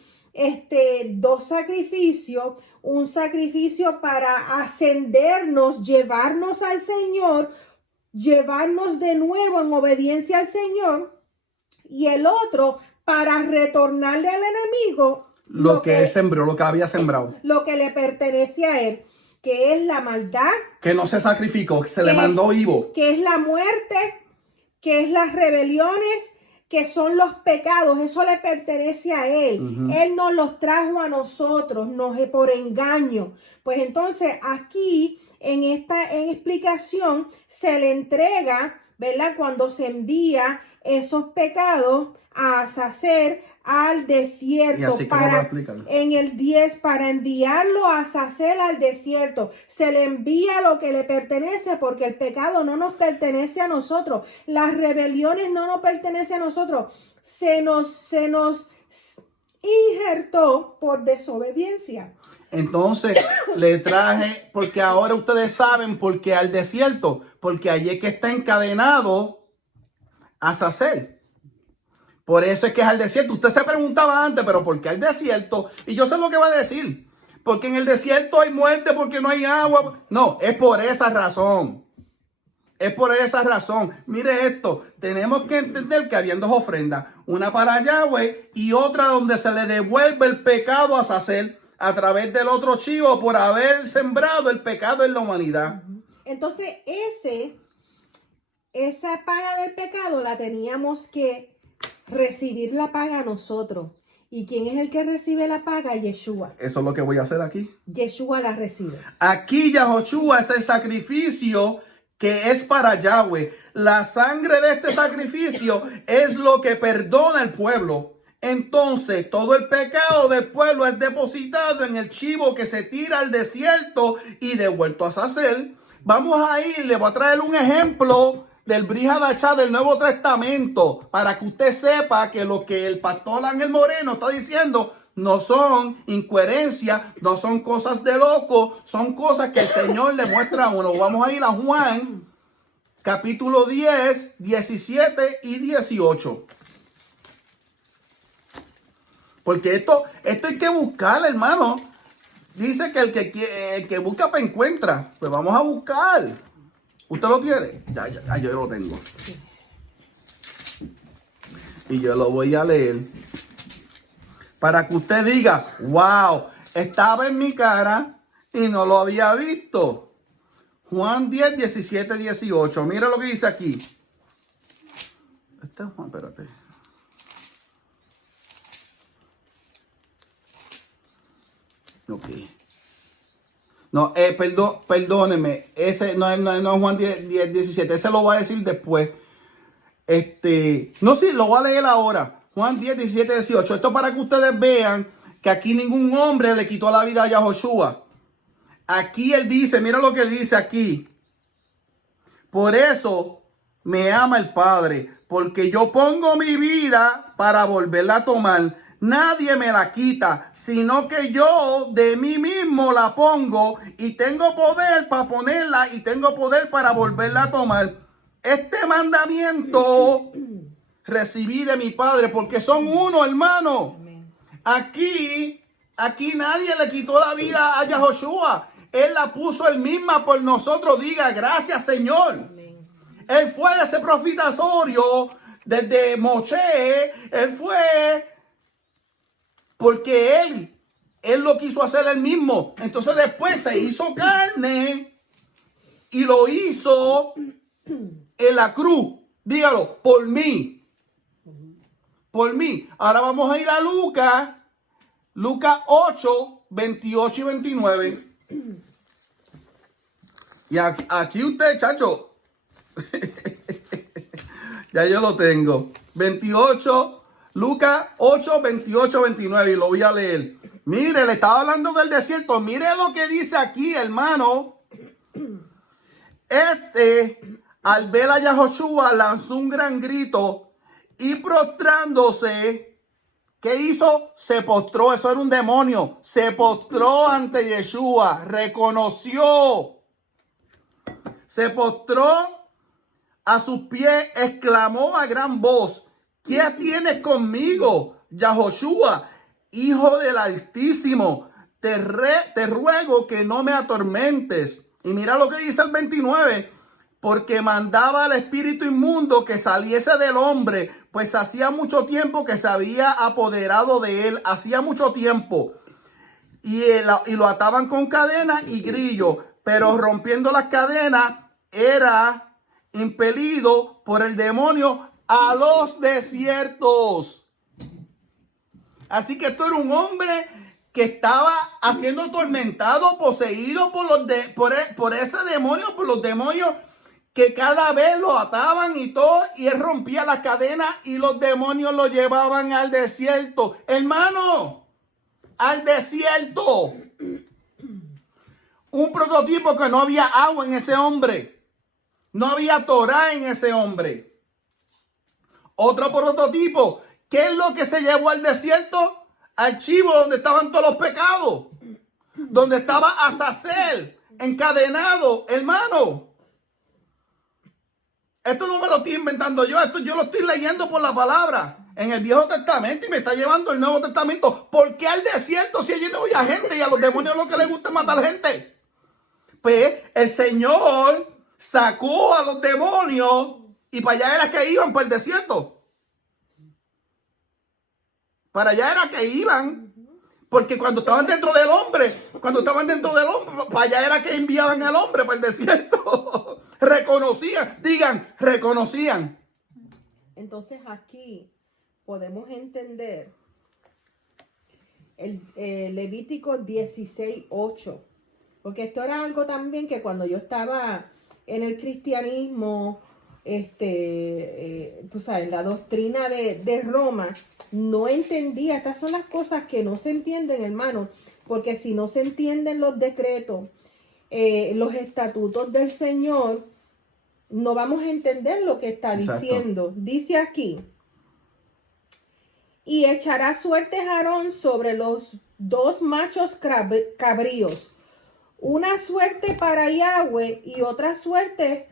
dos sacrificios, un sacrificio para ascendernos, llevarnos al Señor, llevarnos de nuevo en obediencia al Señor, y el otro para retornarle al enemigo lo que él sembró, lo que había sembrado, lo que le pertenece a él, que es la maldad, que no se sacrificó, que se le mandó vivo, que es la muerte, que es las rebeliones, que son los pecados. Eso le pertenece a él. Él nos los trajo a nosotros, por engaño. Pues entonces aquí en esta explicación se le entrega, ¿verdad? Cuando se envía esos pecados a Azazel al desierto. Y así En el 10, para enviarlo a Azazel al desierto, se le envía lo que le pertenece, porque el pecado no nos pertenece a nosotros, las rebeliones no nos pertenecen a nosotros, se nos injertó por desobediencia. Entonces le traje, porque ahora ustedes saben por qué al desierto, porque allí es que está encadenado Azazel. Por eso es que es al desierto. Usted se preguntaba antes, pero ¿por qué al desierto? Y yo sé lo que va a decir. Porque en el desierto hay muerte, porque no hay agua. No, es por esa razón. Es por esa razón. Mire esto. Tenemos que entender que habían dos ofrendas. Una para Yahweh y otra donde se le devuelve el pecado a Azazel a través del otro chivo por haber sembrado el pecado en la humanidad. Entonces, esa paga del pecado la teníamos que recibir la paga nosotros. ¿Y quién es el que recibe la paga? Yeshua. Eso es lo que voy a hacer aquí. Yeshua la recibe. Aquí Yahoshua es el sacrificio que es para Yahweh. La sangre de este sacrificio es lo que perdona el pueblo. Entonces, todo el pecado del pueblo es depositado en el chivo que se tira al desierto y devuelto a Azazel. Vamos a ir, le voy a traer un ejemplo del Brit Hadashah del Nuevo Testamento, para que usted sepa que lo que el pastor Ángel Moreno está diciendo no son incoherencias, no son cosas de loco, son cosas que el Señor le muestra a uno. Vamos a ir a Juan, capítulo 10, 17 y 18. Porque esto hay que buscar, hermano. Dice que el que busca pues encuentra. Pues vamos a buscar. ¿Usted lo quiere? Ya, yo lo tengo. y yo lo voy a leer para que usted diga, wow, estaba en mi cara y no lo había visto. Juan 10, 17, 18. Mira lo que dice aquí. Este es Juan, espérate. Ok. No, perdóneme. Ese no es Juan 10, 17. Ese lo voy a decir después. No, sí, lo voy a leer ahora. Juan 10, 17, 18. Esto para que ustedes vean que aquí ningún hombre le quitó la vida a Yahoshua. Aquí él dice, mira lo que dice aquí. Por eso me ama el Padre, porque yo pongo mi vida para volverla a tomar. Nadie me la quita, sino que yo de mí mismo la pongo y tengo poder para ponerla y tengo poder para volverla a tomar. Este mandamiento recibí de mi Padre, porque son uno, hermano. Aquí nadie le quitó la vida a Yahoshua. Él la puso él misma por nosotros. Diga, gracias, Señor. Amén. Él fue ese profetatorio desde Moshe. Él fue porque él lo quiso hacer él mismo. Entonces después se hizo carne y lo hizo en la cruz. Dígalo, por mí. Por mí. Ahora vamos a ir a Lucas 8, 28 y 29. Y aquí usted, chacho, ya yo lo tengo. 28, Lucas 8, 28, 29. Y lo voy a leer. Mire, le estaba hablando del desierto. Mire lo que dice aquí, hermano. Al ver a Yahoshua, lanzó un gran grito y prostrándose, ¿qué hizo? Se postró. Eso era un demonio. Se postró ante Yeshua. Reconoció. Se postró a sus pies, exclamó a gran voz, ¿qué tienes conmigo, Yahoshua, Hijo del Altísimo? Te ruego que no me atormentes. Y mira lo que dice el 29, porque mandaba al espíritu inmundo que saliese del hombre, pues hacía mucho tiempo que se había apoderado de él, hacía mucho tiempo. Y lo ataban con cadenas y grillos, pero rompiendo las cadenas era impelido por el demonio a los desiertos. Así que esto era un hombre que estaba siendo atormentado, poseído por ese demonio, por los demonios que cada vez lo ataban y todo, y él rompía las cadenas y los demonios lo llevaban al desierto. Hermano, al desierto. Un prototipo que no había agua en ese hombre. No había Torah en ese hombre. Otro prototipo. ¿Qué es lo que se llevó al desierto? Archivo donde estaban todos los pecados. Donde estaba Azazel encadenado, hermano. Esto no me lo estoy inventando yo. Esto yo lo estoy leyendo por la palabra. En el Viejo Testamento y me está llevando el Nuevo Testamento. ¿Por qué al desierto si allí no había gente y a los demonios lo que les gusta es matar gente? Pues el Señor sacó a los demonios y para allá era que iban, para el desierto. Para allá era que iban. Porque cuando estaban dentro del hombre, para allá era que enviaban al hombre para el desierto. Reconocían, digan, reconocían. Entonces aquí podemos entender el Levítico 16:8. Porque esto era algo también que cuando yo estaba en el cristianismo, tú sabes, la doctrina de Roma, no entendía. Estas son las cosas que no se entienden, hermano. Porque si no se entienden los decretos, los estatutos del Señor, no vamos a entender lo que está diciendo. Dice aquí, y echará suerte Aarón sobre los dos machos cabríos, una suerte para Yahweh y otra suerte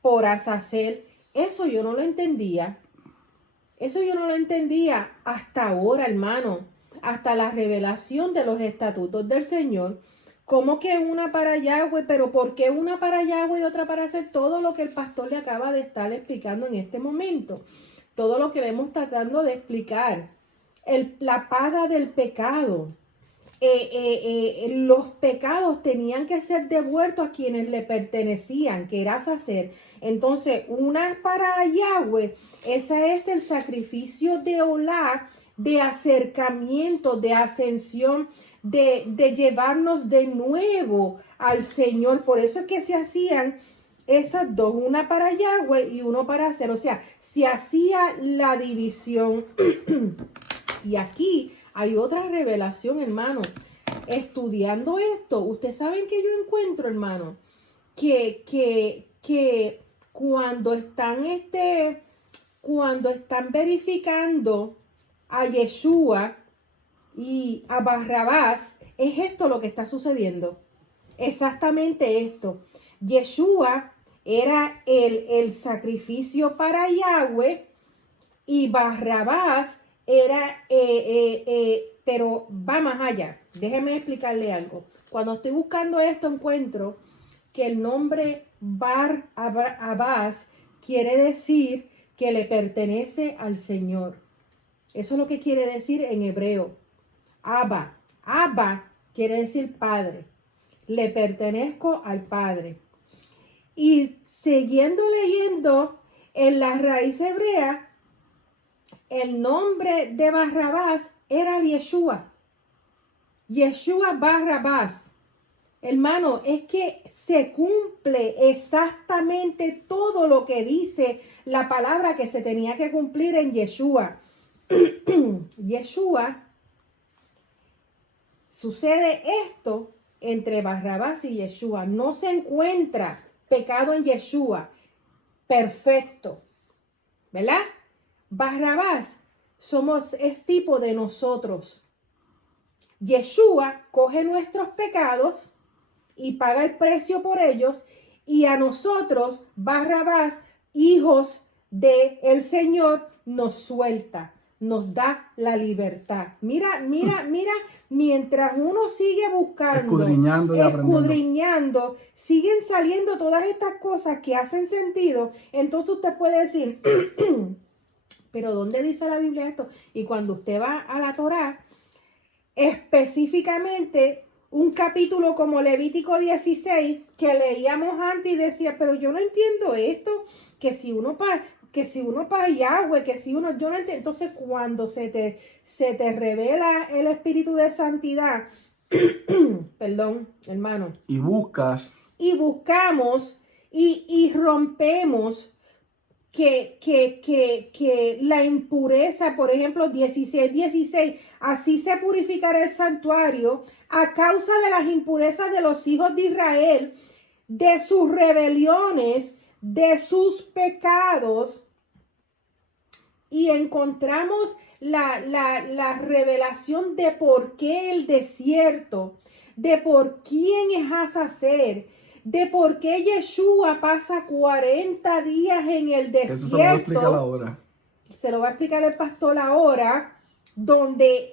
por Azazel. Eso yo no lo entendía. Eso yo no lo entendía hasta ahora, hermano. Hasta la revelación de los estatutos del Señor. ¿Cómo que una para Yahweh? Pero ¿por qué una para Yahweh y otra para hacer todo lo que el pastor le acaba de estar explicando en este momento? todo lo que vemos tratando de explicar. La paga del pecado. Los pecados tenían que ser devueltos a quienes le pertenecían, que era hacer. Entonces, una para Yahweh, ese es el sacrificio de Olá, de acercamiento, de ascensión, de llevarnos de nuevo al Señor. Por eso es que se hacían esas dos, una para Yahweh y uno para hacer. O sea, se hacía la división. Y aquí hay otra revelación, hermano. Estudiando esto, ustedes saben que yo encuentro, hermano, que cuando están verificando a Yeshua y a Barrabás, es esto lo que está sucediendo. Exactamente esto. Yeshua era el sacrificio para Yahweh y Barrabás era, pero va más allá. Déjeme explicarle algo. Cuando estoy buscando esto, encuentro que el nombre Barrabás quiere decir que le pertenece al Señor. Eso es lo que quiere decir en hebreo. Abba. Abba quiere decir padre. Le pertenezco al Padre. Y siguiendo leyendo en la raíz hebrea, el nombre de Barrabás era Yeshua. Yeshua Barrabás. Hermano, es que se cumple exactamente todo lo que dice la palabra que se tenía que cumplir en Yeshua. Yeshua, sucede esto entre Barrabás y Yeshua. No se encuentra pecado en Yeshua. Perfecto. ¿Verdad? Barrabás es tipo de nosotros. Yeshua coge nuestros pecados y paga el precio por ellos, y a nosotros, Barrabás, hijos del Señor, nos suelta, nos da la libertad. Mira, mientras uno sigue buscando, escudriñando, siguen saliendo todas estas cosas que hacen sentido. Entonces usted puede decir, pero ¿dónde dice la Biblia esto? Y cuando usted va a la Torá, específicamente un capítulo como Levítico 16, que leíamos antes y decía, pero yo no entiendo esto, que si uno para Yahweh, yo no entiendo. Entonces cuando se te revela el espíritu de santidad, perdón, hermano, y buscamos y rompemos que la impureza, por ejemplo, 16, así se purificará el santuario a causa de las impurezas de los hijos de Israel, de sus rebeliones, de sus pecados. Y encontramos la revelación de por qué el desierto, de por quién es Azazel, de por qué Yeshua pasa 40 días en el desierto. Eso se lo voy a explicar ahora. Se lo va a explicar el pastor ahora, donde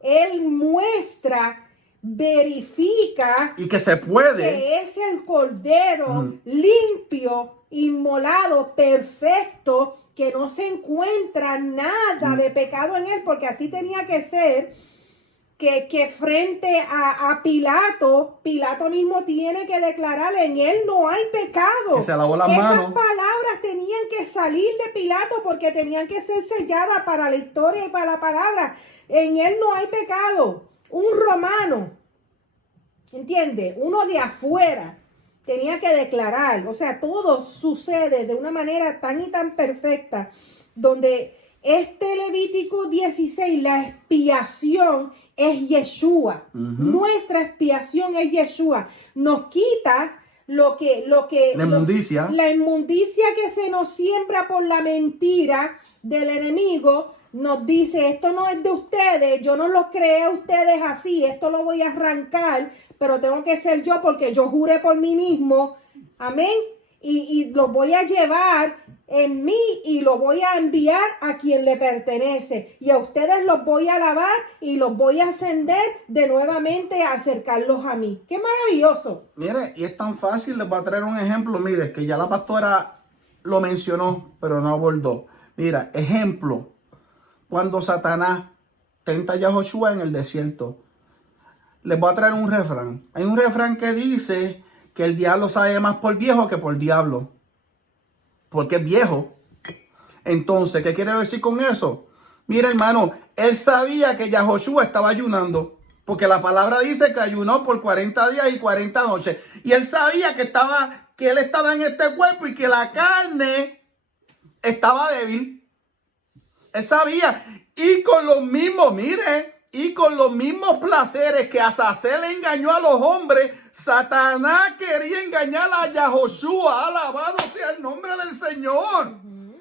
él muestra, verifica y que se puede, que es el cordero limpio, inmolado, perfecto, que no se encuentra nada de pecado en él, porque así tenía que ser. Que frente a Pilato mismo tiene que declarar, en él no hay pecado. Que se lavó las manos. Esas palabras tenían que salir de Pilato porque tenían que ser selladas para la historia y para la palabra. En él no hay pecado. Un romano, ¿entiende? Uno de afuera tenía que declarar. O sea, todo sucede de una manera tan y tan perfecta, donde este Levítico 16, la expiación es Yeshua. Nuestra expiación es Yeshua. Nos quita la inmundicia que se nos siembra por la mentira del enemigo. Nos dice, esto no es de ustedes, yo no lo creé a ustedes así, esto lo voy a arrancar, pero tengo que ser yo porque yo juré por mí mismo. Amén. Y lo voy a llevar en mí y lo voy a enviar a quien le pertenece. Y a ustedes los voy a lavar y los voy a ascender de nuevamente a acercarlos a mí. ¡Qué maravilloso! Mire, y es tan fácil, les voy a traer un ejemplo. Mire, que ya la pastora lo mencionó, pero no abordó. Mira, ejemplo, cuando Satanás tenta a Yahoshua en el desierto, les voy a traer un refrán. Hay un refrán que dice que el diablo sabe más por viejo que por diablo, porque es viejo. Entonces, ¿qué quiere decir con eso? Mira, hermano, él sabía que Yahoshua estaba ayunando, porque la palabra dice que ayunó por 40 días y 40 noches. Y él sabía que él estaba en este cuerpo y que la carne estaba débil. Él sabía. Y con los mismos, mire, y con los mismos placeres que Azazel engañó a los hombres, Satanás quería engañar a Yahoshua. Alabado sea el nombre del Señor.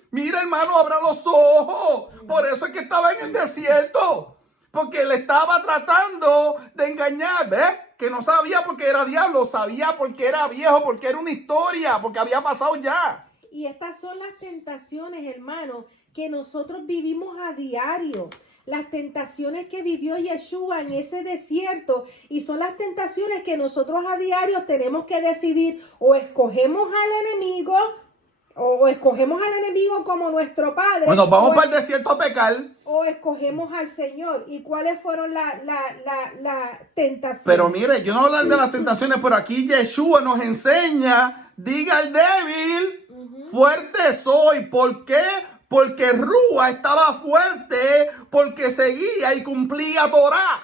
Mira, hermano, abra los ojos. Por eso es que estaba en el desierto. Porque él estaba tratando de engañar, ¿ves? Que no sabía porque era diablo, sabía porque era viejo, porque era una historia, porque había pasado ya. Y estas son las tentaciones, hermano, que nosotros vivimos a diario. Las tentaciones que vivió Yeshua en ese desierto. Y son las tentaciones que nosotros a diario tenemos que decidir. O escogemos al enemigo, o escogemos al enemigo como nuestro padre. Bueno, vamos para el desierto a pecar. O escogemos al Señor. ¿Y cuáles fueron las tentaciones? Pero mire, yo no voy a hablar de las tentaciones, pero aquí Yeshua nos enseña, diga al débil, fuerte soy. ¿Por qué? Porque Rúa estaba fuerte, porque seguía y cumplía Torah.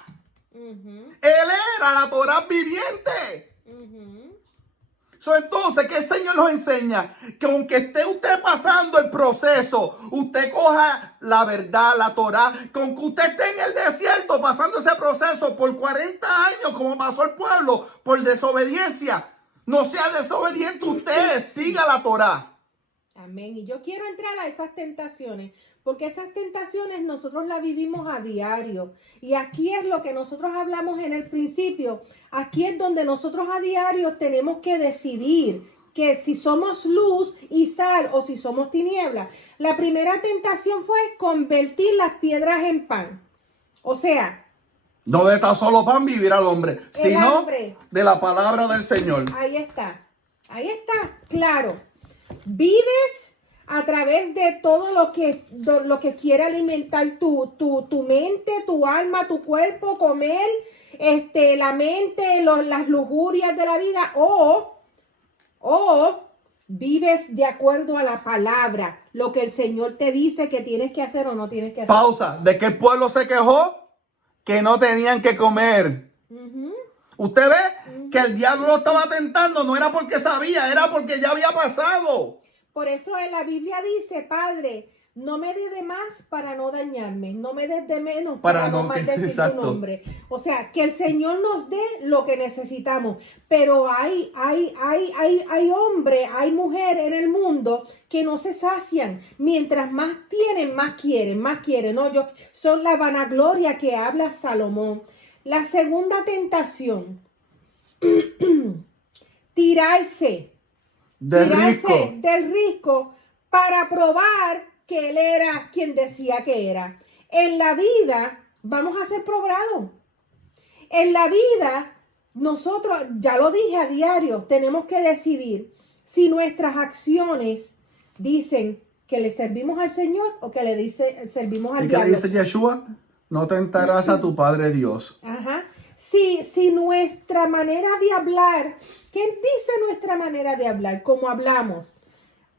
Él era la Torah viviente. Entonces, ¿qué el Señor nos enseña? Que aunque esté usted pasando el proceso, usted coja la verdad, la Torah, que aunque usted esté en el desierto pasando ese proceso por 40 años, como pasó el pueblo, por desobediencia, no sea desobediente usted, siga la Torah. Amén. Y yo quiero entrar a esas tentaciones, porque esas tentaciones nosotros las vivimos a diario. Y aquí es lo que nosotros hablamos en el principio. Aquí es donde nosotros a diario tenemos que decidir que si somos luz y sal o si somos tinieblas. La primera tentación fue convertir las piedras en pan. O sea, no de tan solo pan vivir al hombre, sino hombre, de la palabra del Señor. Ahí está, claro. Vives a través de todo lo que quiere alimentar tu mente, tu alma, tu cuerpo, comer, la mente, las lujurias de la vida, o vives de acuerdo a la palabra, lo que el Señor te dice que tienes que hacer o no tienes que hacer. Pausa. ¿De qué el pueblo se quejó? Que no tenían que comer. Usted ve que el diablo lo estaba tentando, no era porque sabía, era porque ya había pasado. Por eso en la Biblia dice, Padre, no me dé de más para no dañarme, no me des de menos para no maldecir tu nombre. O sea, que el Señor nos dé lo que necesitamos. Pero hay hombre, hay mujer en el mundo que no se sacian. Mientras más tienen, más quieren. No, son la vanagloria que habla Salomón. La segunda tentación, tirarse del risco para probar que él era quien decía que era. En la vida vamos a ser probados. En la vida nosotros, ya lo dije a diario, tenemos que decidir si nuestras acciones dicen que le servimos al Señor o que servimos al diablo. ¿Y qué le dice Yeshua? No tentarás a tu Padre Dios. Ajá. Si nuestra manera de hablar, ¿qué dice nuestra manera de hablar? ¿Cómo hablamos?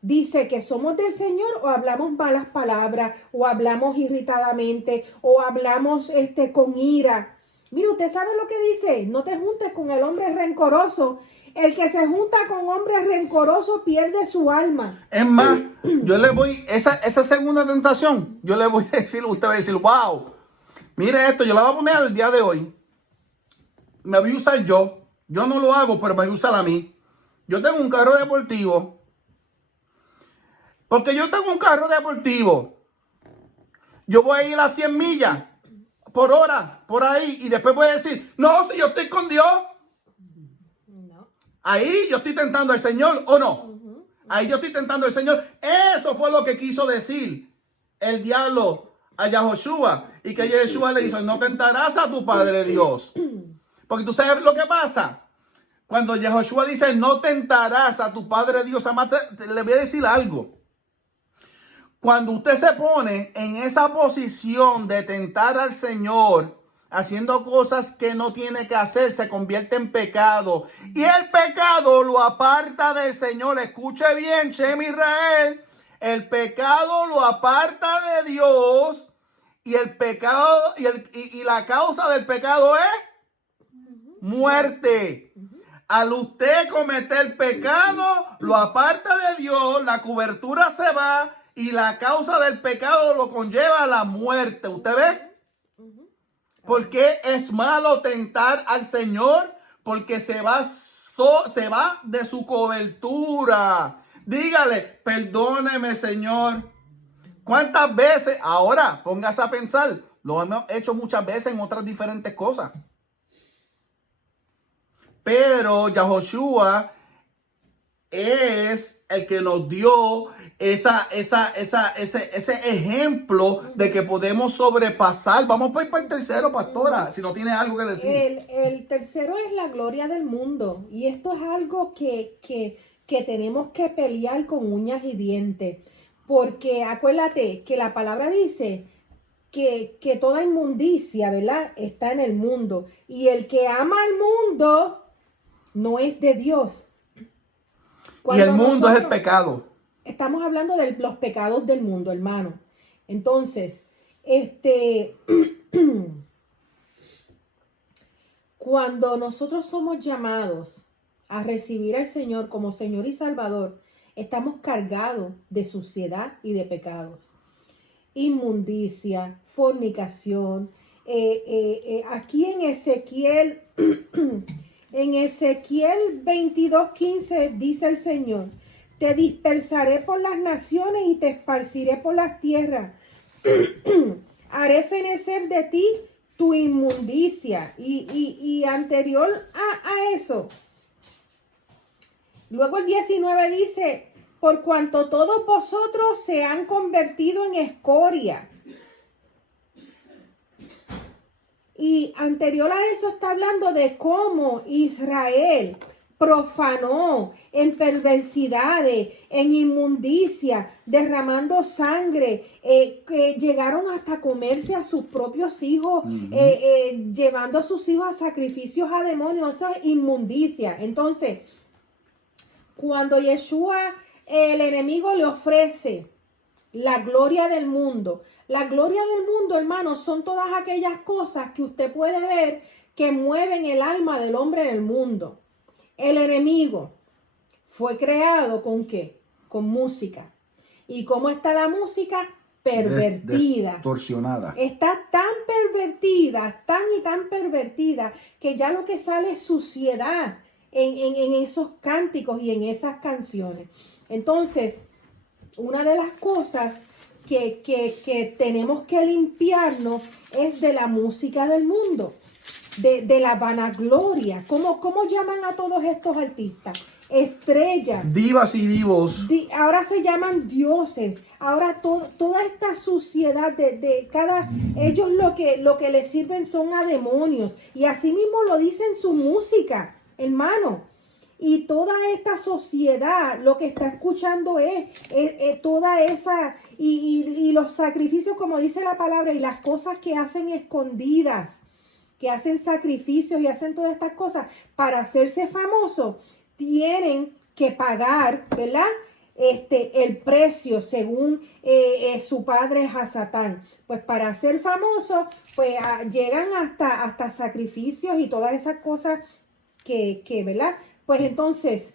¿Dice que somos del Señor o hablamos malas palabras o hablamos irritadamente o hablamos con ira? Mira, usted sabe lo que dice, no te juntes con el hombre rencoroso. El que se junta con hombres rencorosos pierde su alma. Es más, yo le voy, esa segunda tentación, yo le voy a decir, usted va a decir, wow, mire esto, yo la voy a poner el día de hoy. Me voy a usar yo no lo hago, pero me voy a usar a mí. Yo tengo un carro deportivo. Porque yo tengo un carro deportivo. Yo voy a ir a 100 millas por hora, por ahí, y después voy a decir, no, si yo estoy con Dios. No. Ahí yo estoy tentando al Señor, ¿o no? Ahí yo estoy tentando al Señor. Eso fue lo que quiso decir el diablo a Yahoshua. Y que Yeshua le hizo, no tentarás a tu Padre Dios. Porque tú sabes lo que pasa. Cuando Yahoshua dice, no tentarás a tu Padre Dios, además le voy a decir algo. cuando usted se pone en esa posición de tentar al Señor, haciendo cosas que no tiene que hacer, se convierte en pecado. Y el pecado lo aparta del Señor. Escuche bien, Shem Israel. El pecado lo aparta de Dios. Y el pecado, y la causa del pecado es muerte. Al usted cometer pecado, lo aparta de Dios, la cobertura se va y la causa del pecado lo conlleva a la muerte. ¿Usted ve? ¿Por qué es malo tentar al Señor? Porque se va de su cobertura. Dígale, perdóneme, Señor. ¿Cuántas veces? Ahora, póngase a pensar. Lo hemos hecho muchas veces en otras diferentes cosas. Pero Yahoshua es el que nos dio ese ejemplo de que podemos sobrepasar. Vamos para el tercero, pastora, si no tiene algo que decir. El tercero es la gloria del mundo. Y esto es algo que tenemos que pelear con uñas y dientes. Porque acuérdate que la palabra dice que toda inmundicia, ¿verdad?, está en el mundo. Y el que ama al mundo no es de Dios. Y el mundo es el pecado. Estamos hablando de los pecados del mundo, hermano. Entonces, cuando nosotros somos llamados a recibir al Señor como Señor y Salvador, estamos cargados de suciedad y de pecados. Inmundicia, fornicación. Aquí en Ezequiel, en Ezequiel 22:15 dice el Señor: te dispersaré por las naciones y te esparciré por las tierras. Haré fenecer de ti tu inmundicia. Y anterior a eso, luego el 19 dice: por cuanto todos vosotros se han convertido en escoria. Y anterior a eso está hablando de cómo Israel profanó en perversidades, en inmundicia, derramando sangre, que llegaron hasta comerse a sus propios hijos, llevando a sus hijos a sacrificios a demonios. Eso es inmundicia. Entonces, cuando Yeshua, el enemigo, le ofrece la gloria del mundo. La gloria del mundo, hermanos, son todas aquellas cosas que usted puede ver que mueven el alma del hombre en el mundo. El enemigo fue creado ¿con qué? Con música. ¿Y cómo está la música? Pervertida. Distorsionada. Está tan pervertida, tan y tan pervertida, que ya lo que sale es suciedad en esos cánticos y en esas canciones. Entonces, una de las cosas que tenemos que limpiarnos es de la música del mundo, de la vanagloria. ¿Cómo llaman a todos estos artistas? Estrellas. Divas y divos. Ahora se llaman dioses. Ahora toda esta suciedad de cada... Ellos lo que les sirven son a demonios. Y así mismo lo dice en su música, hermano. Y toda esta sociedad lo que está escuchando es toda esa... Y los sacrificios, como dice la palabra, y las cosas que hacen escondidas, que hacen sacrificios y hacen todas estas cosas para hacerse famosos, tienen que pagar, ¿verdad?, el precio según su padre Hasatán. Pues para ser famoso, pues llegan hasta sacrificios y todas esas cosas que ¿verdad? Pues entonces,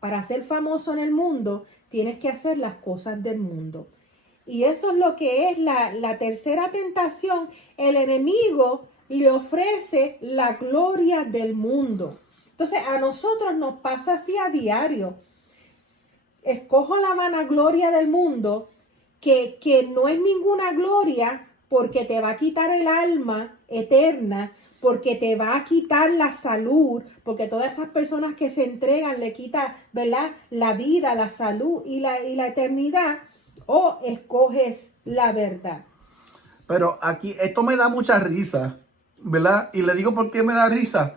para ser famoso en el mundo, tienes que hacer las cosas del mundo. Y eso es lo que es la tercera tentación. El enemigo le ofrece la gloria del mundo. Entonces, a nosotros nos pasa así a diario. Escojo la vanagloria del mundo, que no es ninguna gloria, porque te va a quitar el alma eterna, porque te va a quitar la salud, porque todas esas personas que se entregan le quita, ¿verdad?, la vida, la salud y la eternidad. O escoges la verdad. Pero aquí, esto me da mucha risa, ¿verdad? Y le digo por qué me da risa.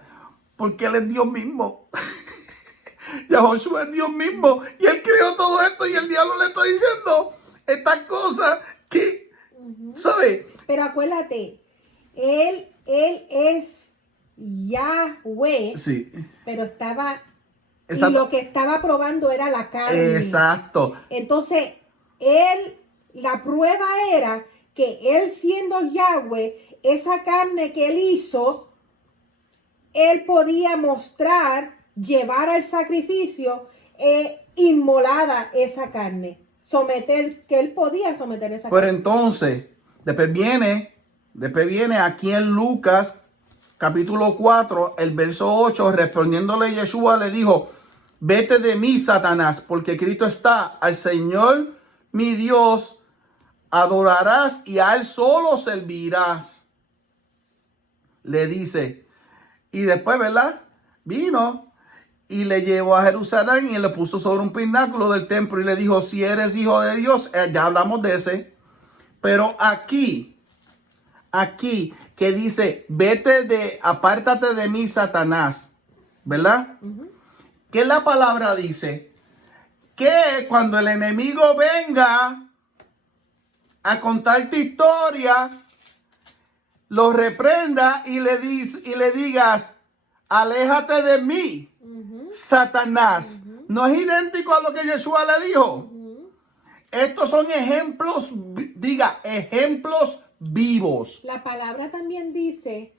Porque Él es Dios mismo. Yahoshua es Dios mismo. Y Él creó todo esto y el diablo le está diciendo: estas cosas que, ¿sabes? Pero acuérdate, él es Yahweh, Sí. pero estaba, y Exacto. lo que estaba probando era la carne. Exacto. Entonces, la prueba era que él siendo Yahweh, esa carne que él hizo, él podía mostrar, llevar al sacrificio, inmolada esa carne. Que él podía someter esa Pero carne. entonces, después viene aquí en Lucas capítulo 4, el verso 8, respondiéndole Yeshua le dijo, vete de mí, Satanás, porque escrito está, al Señor mi Dios adorarás y a Él solo servirás. Le dice, y después, ¿verdad? Vino y le llevó a Jerusalén y le puso sobre un pináculo del templo y le dijo, si eres hijo de Dios, ya hablamos de ese. Pero aquí, que dice, apártate de mí, Satanás, ¿verdad? ¿Qué la palabra dice? Que cuando el enemigo venga a contarte historia, lo reprenda y le digas, aléjate de mí, Satanás. No es idéntico a lo que Yeshua le dijo. Estos son ejemplos, ejemplos vivos. La palabra también dice,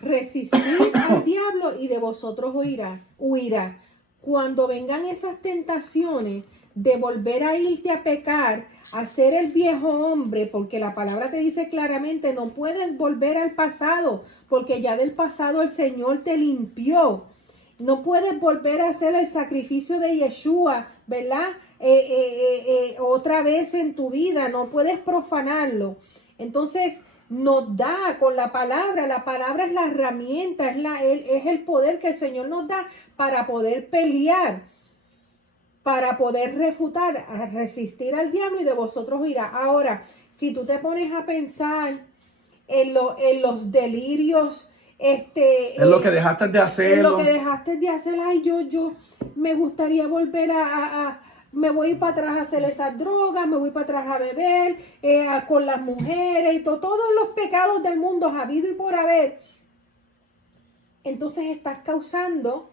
resistid al diablo y de vosotros huirá. Cuando vengan esas tentaciones de volver a irte a pecar, a ser el viejo hombre, porque la palabra te dice claramente, no puedes volver al pasado, porque ya del pasado el Señor te limpió. No puedes volver a hacer el sacrificio de Yeshua, ¿verdad? Otra vez en tu vida, no puedes profanarlo. Entonces, nos da con la palabra es la herramienta, es el poder que el Señor nos da para poder pelear, para poder refutar, a resistir al diablo y de vosotros huirá. Ahora, si tú te pones a pensar en los delirios, Es lo que dejaste de hacer. en lo que dejaste de hacer, ay, yo me gustaría volver me voy para atrás a hacer esas drogas, me voy para atrás a beber, con las mujeres y todos los pecados del mundo habido y por haber. Entonces estás causando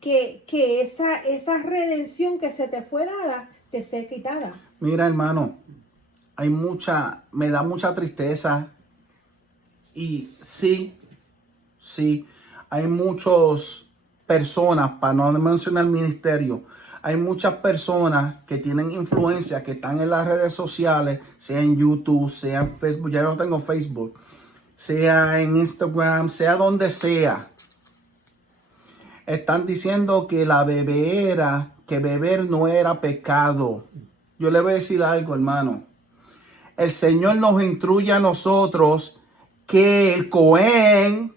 que esa redención que se te fue dada, te sea quitada. Mira, hermano, me da mucha tristeza. Y sí, hay muchas personas, para no mencionar el ministerio, hay muchas personas que tienen influencia, que están en las redes sociales, sea en YouTube, sea en Facebook, ya yo tengo Facebook, sea en Instagram, sea donde sea. Están diciendo que que beber no era pecado. Yo le voy a decir algo, hermano. El Señor nos instruye a nosotros que el Cohen,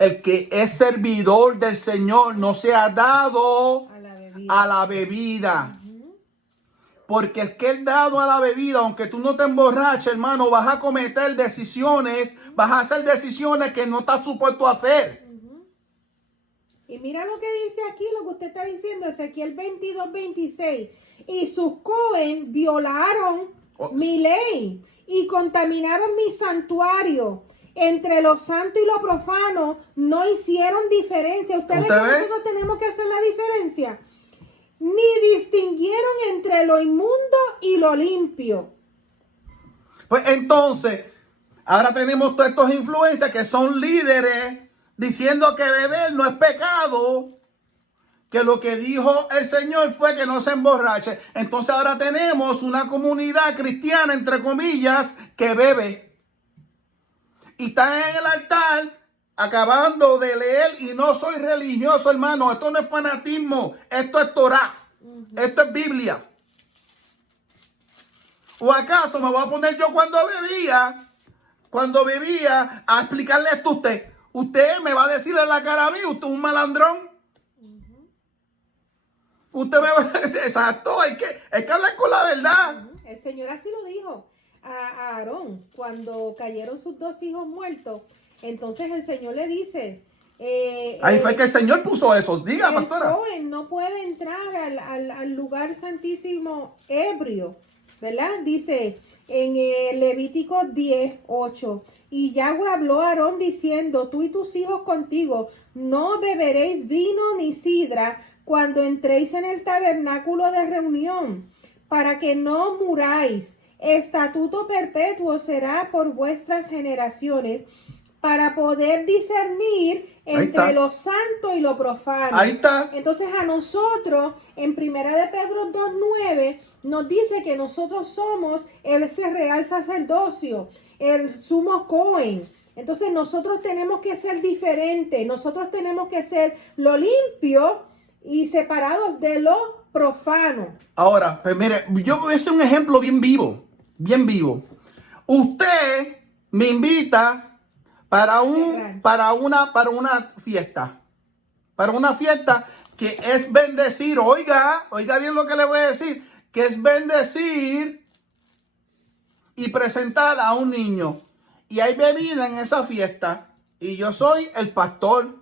el que es servidor del Señor, no se ha dado a la bebida. Porque el que es dado a la bebida, aunque tú no te emborraches, hermano, vas a cometer decisiones, vas a hacer decisiones que no estás supuesto a hacer. Y mira lo que dice aquí, lo que usted está diciendo, Ezequiel 22:26. Y sus Cohen violaron mi ley y contaminaron mi santuario. Entre lo santo y lo profano no hicieron diferencia. ¿Usted ve que nosotros tenemos que hacer la diferencia? Ni distinguieron entre lo inmundo y lo limpio. Pues entonces, ahora tenemos todos estos influencers que son líderes diciendo que beber no es pecado, que lo que dijo el Señor fue que no se emborrache. Entonces ahora tenemos una comunidad cristiana, entre comillas, que bebe. Y está en el altar acabando de leer, y no soy religioso, hermano. Esto no es fanatismo, esto es Torah, esto es Biblia. ¿O acaso me voy a poner yo cuando bebía a explicarle esto a usted? Usted me va a decir en la cara a mí, usted es un malandrón. Usted me va a decir, exacto, hay que hablar con la verdad. El Señor así lo dijo a Aarón cuando cayeron sus 2 hijos muertos. Entonces el Señor le dice, ahí fue que el Señor puso eso. Diga, pastora. El joven no puede entrar al lugar santísimo ebrio. ¿verdad? Dice en Levítico 10:8. Y Yahweh habló a Aarón diciendo, tú y tus hijos contigo, no beberéis vino ni sidra cuando entréis en el tabernáculo de reunión, para que no muráis. Estatuto perpetuo será por vuestras generaciones, para poder discernir entre lo santo y lo profano. Ahí está. Entonces a nosotros, en Primera de Pedro 2:9, nos dice que nosotros somos ese real sacerdocio, el sumo Cohen. Entonces nosotros tenemos que ser diferentes, nosotros tenemos que ser lo limpio y separados de lo profano. Ahora, pues mire, yo voy a hacer un ejemplo bien vivo, bien vivo. Usted me invita para una fiesta que es bendecir. Oiga bien lo que le voy a decir, que es bendecir y presentar a un niño. Y hay bebida en esa fiesta y yo soy el pastor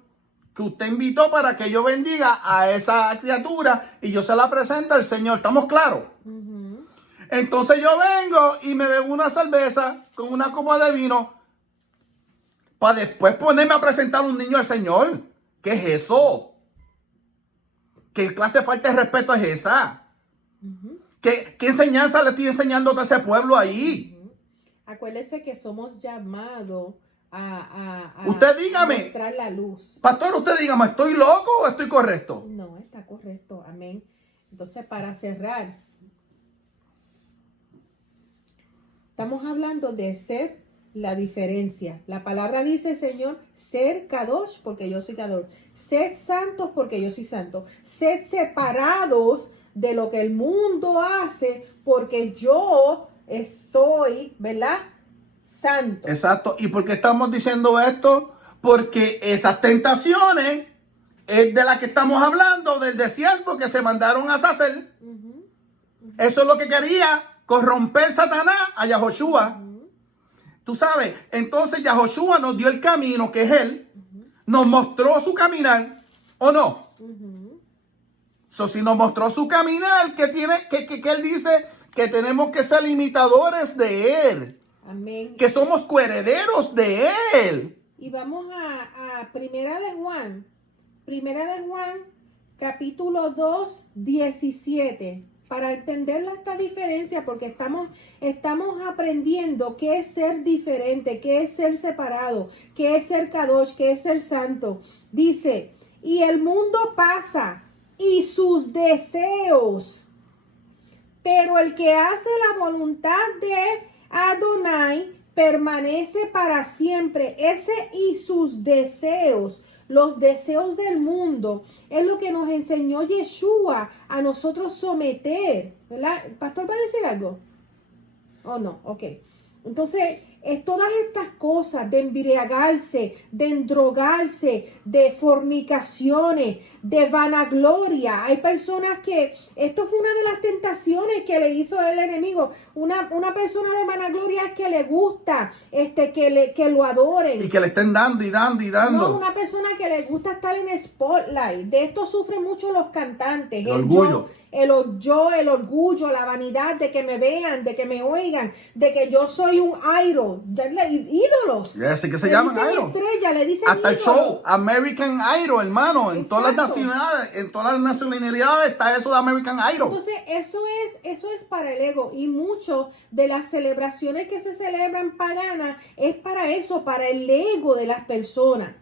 que usted invitó para que yo bendiga a esa criatura y yo se la presento al Señor. ¿Estamos claros? Uh-huh. Entonces yo vengo y me bebo una cerveza con una copa de vino para después ponerme a presentar a un niño al Señor. ¿Qué es eso? ¿Qué clase de falta de respeto es esa? Uh-huh. ¿Qué enseñanza le estoy enseñando a ese pueblo ahí? Uh-huh. Acuérdese que somos llamados a usted dígame, mostrar la luz. Pastor, usted dígame, ¿estoy loco o estoy correcto? No, está correcto, amén. Entonces, para cerrar, estamos hablando de ser la diferencia. La palabra dice, Señor, ser kadosh, porque yo soy kadosh. Sed santos, porque yo soy santo. Sed separados de lo que el mundo hace, porque yo soy, ¿verdad? Santo. Exacto. ¿Y por qué estamos diciendo esto? Porque esas tentaciones es de las que estamos hablando, del desierto que se mandaron a hacer. Uh-huh. Uh-huh. Eso es lo que quería corromper Satanás a Yahoshua. Uh-huh. Tú sabes, entonces Yahoshua nos dio el camino, que es Él. Uh-huh. Nos mostró su caminar, ¿o no? Uh-huh. So, si nos mostró su caminar, que Él dice que tenemos que ser imitadores de Él. Amén. Que somos coherederos de Él. Y vamos a Primera de Juan, capítulo 2, 17. Para entender esta diferencia, porque estamos aprendiendo qué es ser diferente, qué es ser separado, qué es ser kadosh, qué es ser santo. Dice, y el mundo pasa y sus deseos, pero el que hace la voluntad de Adonai permanece para siempre. Ese y sus deseos. Los deseos del mundo es lo que nos enseñó Yeshua a nosotros someter, ¿verdad? ¿El pastor va a decir algo? ¿O no? Ok. Entonces, todas estas cosas de embriagarse, de endrogarse, de fornicaciones, de vanagloria. Hay personas que, esto fue una de las tentaciones que le hizo el enemigo. Una persona de vanagloria es que le gusta que lo adoren. Y que le estén dando y dando y dando. No, una persona que le gusta estar en spotlight. De esto sufren mucho los cantantes. El orgullo. El orgullo, la vanidad de que me vean, de que me oigan, de que yo soy un idol, ídolos. Así que se llaman idol. Estrella, le dicen hasta el ídolo. show American Idol, hermano. En Exacto. todas las nacionalidades, en todas las nacionalidades está eso de American Idol. Entonces, eso es para el ego. Y mucho de las celebraciones que se celebran paganas es para eso, para el ego de las personas.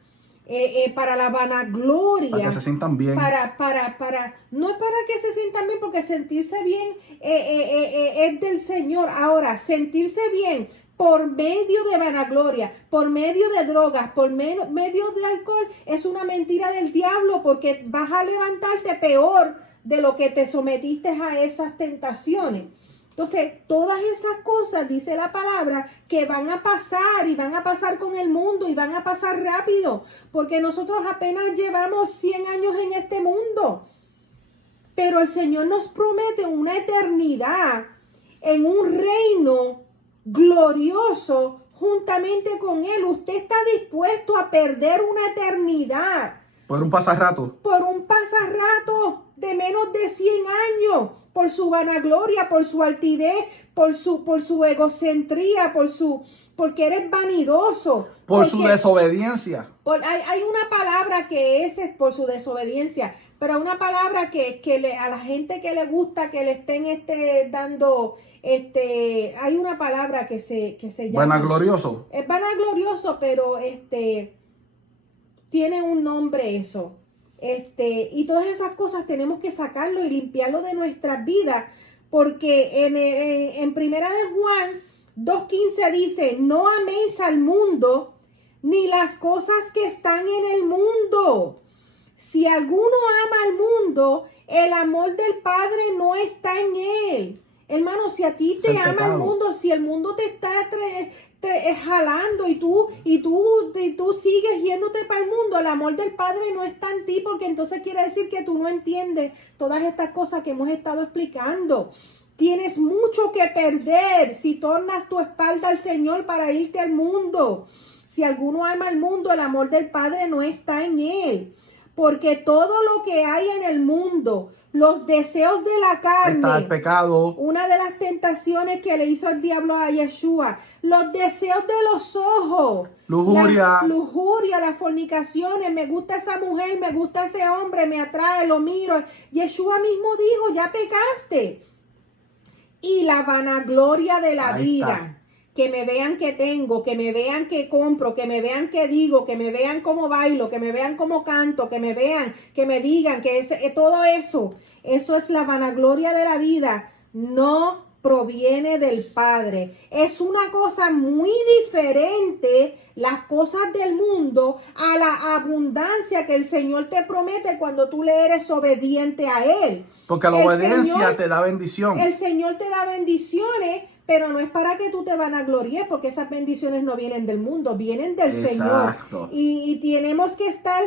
Para la vanagloria. Para que se sientan bien. No es para que se sientan bien, porque sentirse bien es del Señor. Ahora, sentirse bien por medio de vanagloria, por medio de drogas, por medio de alcohol, es una mentira del diablo, porque vas a levantarte peor de lo que te sometiste a esas tentaciones. Entonces, todas esas cosas, dice la palabra, que van a pasar y van a pasar con el mundo y van a pasar rápido, porque nosotros apenas llevamos 100 años en este mundo. Pero el Señor nos promete una eternidad en un reino glorioso juntamente con Él. Usted está dispuesto a perder una eternidad. Por un pasarrato. Por un pasarrato de menos de 100 años. por su vanagloria, por su altivez, por su egocentría, porque eres vanidoso. Por su desobediencia. Hay una palabra que es por su desobediencia, pero una palabra a la gente que le gusta que le estén dando, hay una palabra que se llama. Vanaglorioso. Es vanaglorioso, pero tiene un nombre eso. Y todas esas cosas tenemos que sacarlo y limpiarlo de nuestras vidas, porque en Primera de Juan 2:15 dice, no améis al mundo ni las cosas que están en el mundo. Si alguno ama al mundo, el amor del Padre no está en él. Hermano, si a ti te ama el mundo, si el mundo te está jalando y tú sigues yéndote para el mundo, el amor del Padre no está en ti, porque entonces quiere decir que tú no entiendes todas estas cosas que hemos estado explicando. Tienes mucho que perder si tornas tu espalda al Señor para irte al mundo. Si alguno ama al mundo, el amor del Padre no está en él. Porque todo lo que hay en el mundo, los deseos de la carne, está el pecado, una de las tentaciones que le hizo el diablo a Yeshua, los deseos de los ojos, lujuria, las fornicaciones, me gusta esa mujer, me gusta ese hombre, me atrae, lo miro. Yeshua mismo dijo, ya pecaste. Y la vanagloria de la vida. Está. Que me vean que tengo, que me vean que compro, que me vean que digo, que me vean cómo bailo, que me vean cómo canto, que me vean, que me digan, todo eso es la vanagloria de la vida. No proviene del Padre. Es una cosa muy diferente, las cosas del mundo, a la abundancia que el Señor te promete cuando tú le eres obediente a Él. Porque la obediencia te da bendición. El Señor te da bendiciones, pero no es para que tú te vanaglories, porque esas bendiciones no vienen del mundo, vienen del Señor. Y tenemos que estar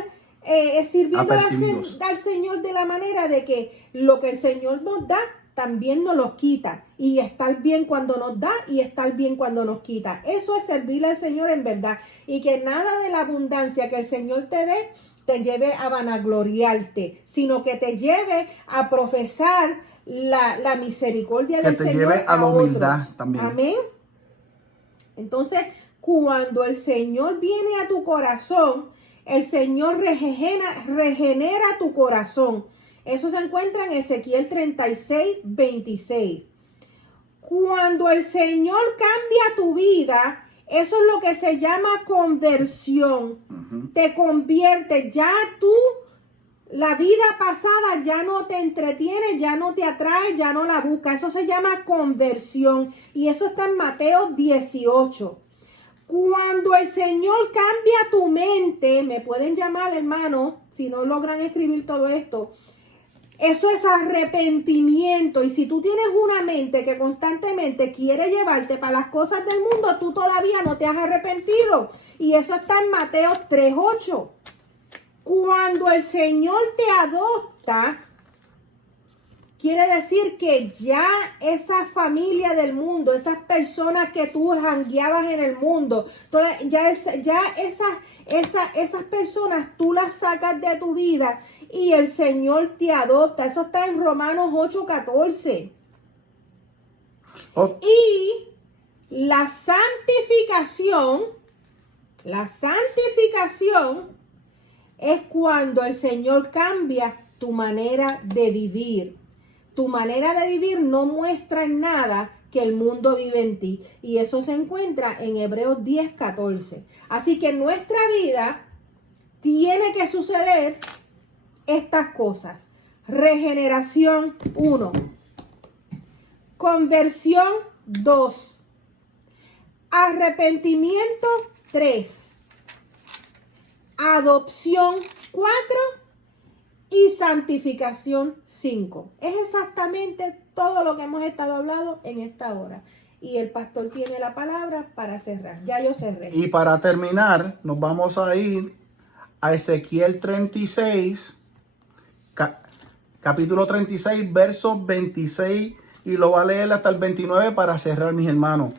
sirviendo al Señor de la manera de que lo que el Señor nos da, también nos lo quita. Y estar bien cuando nos da y estar bien cuando nos quita. Eso es servirle al Señor en verdad. Y que nada de la abundancia que el Señor te dé te lleve a vanagloriarte, sino que te lleve a profesar la misericordia del Señor. Que te lleve a la humildad también. Amén. Entonces, cuando el Señor viene a tu corazón, el Señor regenera tu corazón. Eso se encuentra en Ezequiel 36:26. Cuando el Señor cambia tu vida, eso es lo que se llama conversión. Te convierte, ya tú, la vida pasada ya no te entretiene, ya no te atrae, ya no la busca. Eso se llama conversión. Y eso está en Mateo 18. Cuando el Señor cambia tu mente, me pueden llamar, hermano, si no logran escribir todo esto. Eso es arrepentimiento. Y si tú tienes una mente que constantemente quiere llevarte para las cosas del mundo, tú todavía no te has arrepentido. Y eso está en Mateo 3:8. Cuando el Señor te adopta, quiere decir que ya esa familia del mundo, esas personas que tú jangueabas en el mundo, esas personas tú las sacas de tu vida y el Señor te adopta. Eso está en Romanos 8:14. Y la santificación es cuando el Señor cambia tu manera de vivir. Tu manera de vivir no muestra en nada que el mundo vive en ti. Y eso se encuentra en Hebreos 10:14. Así que en nuestra vida tiene que suceder estas cosas. Regeneración 1. Conversión 2. Arrepentimiento 3. Adopción 4. Y santificación 5. Es exactamente todo lo que hemos estado hablando en esta hora. Y el pastor tiene la palabra para cerrar. Ya yo cerré. Y para terminar, nos vamos a ir a Ezequiel 36, capítulo 36, versos 26. Y lo va a leer hasta el 29 para cerrar, mis hermanos.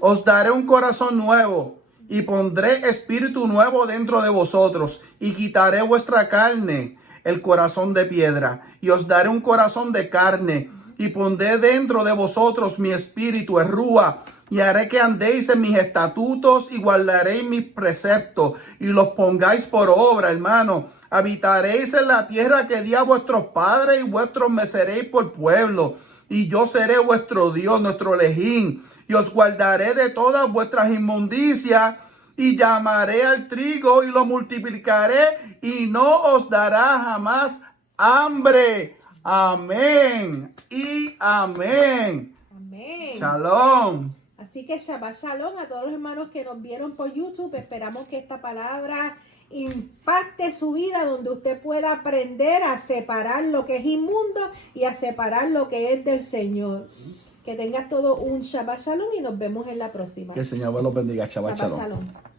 Os daré un corazón nuevo y pondré espíritu nuevo dentro de vosotros y quitaré vuestra carne, el corazón de piedra, y os daré un corazón de carne y pondré dentro de vosotros mi espíritu, el Rúa, y haré que andéis en mis estatutos y guardaréis mis preceptos y los pongáis por obra, hermano. Habitaréis en la tierra que di a vuestros padres y vuestros me seréis por pueblo. Y yo seré vuestro Dios, nuestro Elohim, y os guardaré de todas vuestras inmundicias y llamaré al trigo y lo multiplicaré y no os dará jamás hambre. Amén y amén. Amén. Shalom. Así que Shabbat Shalom a todos los hermanos que nos vieron por YouTube. Esperamos que esta palabra impacte su vida, donde usted pueda aprender a separar lo que es inmundo y a separar lo que es del Señor. Que tengas todo un Shabbat Shalom y nos vemos en la próxima. Que el Señor los bendiga. Shabbat Shabbat Shalom. Shalom.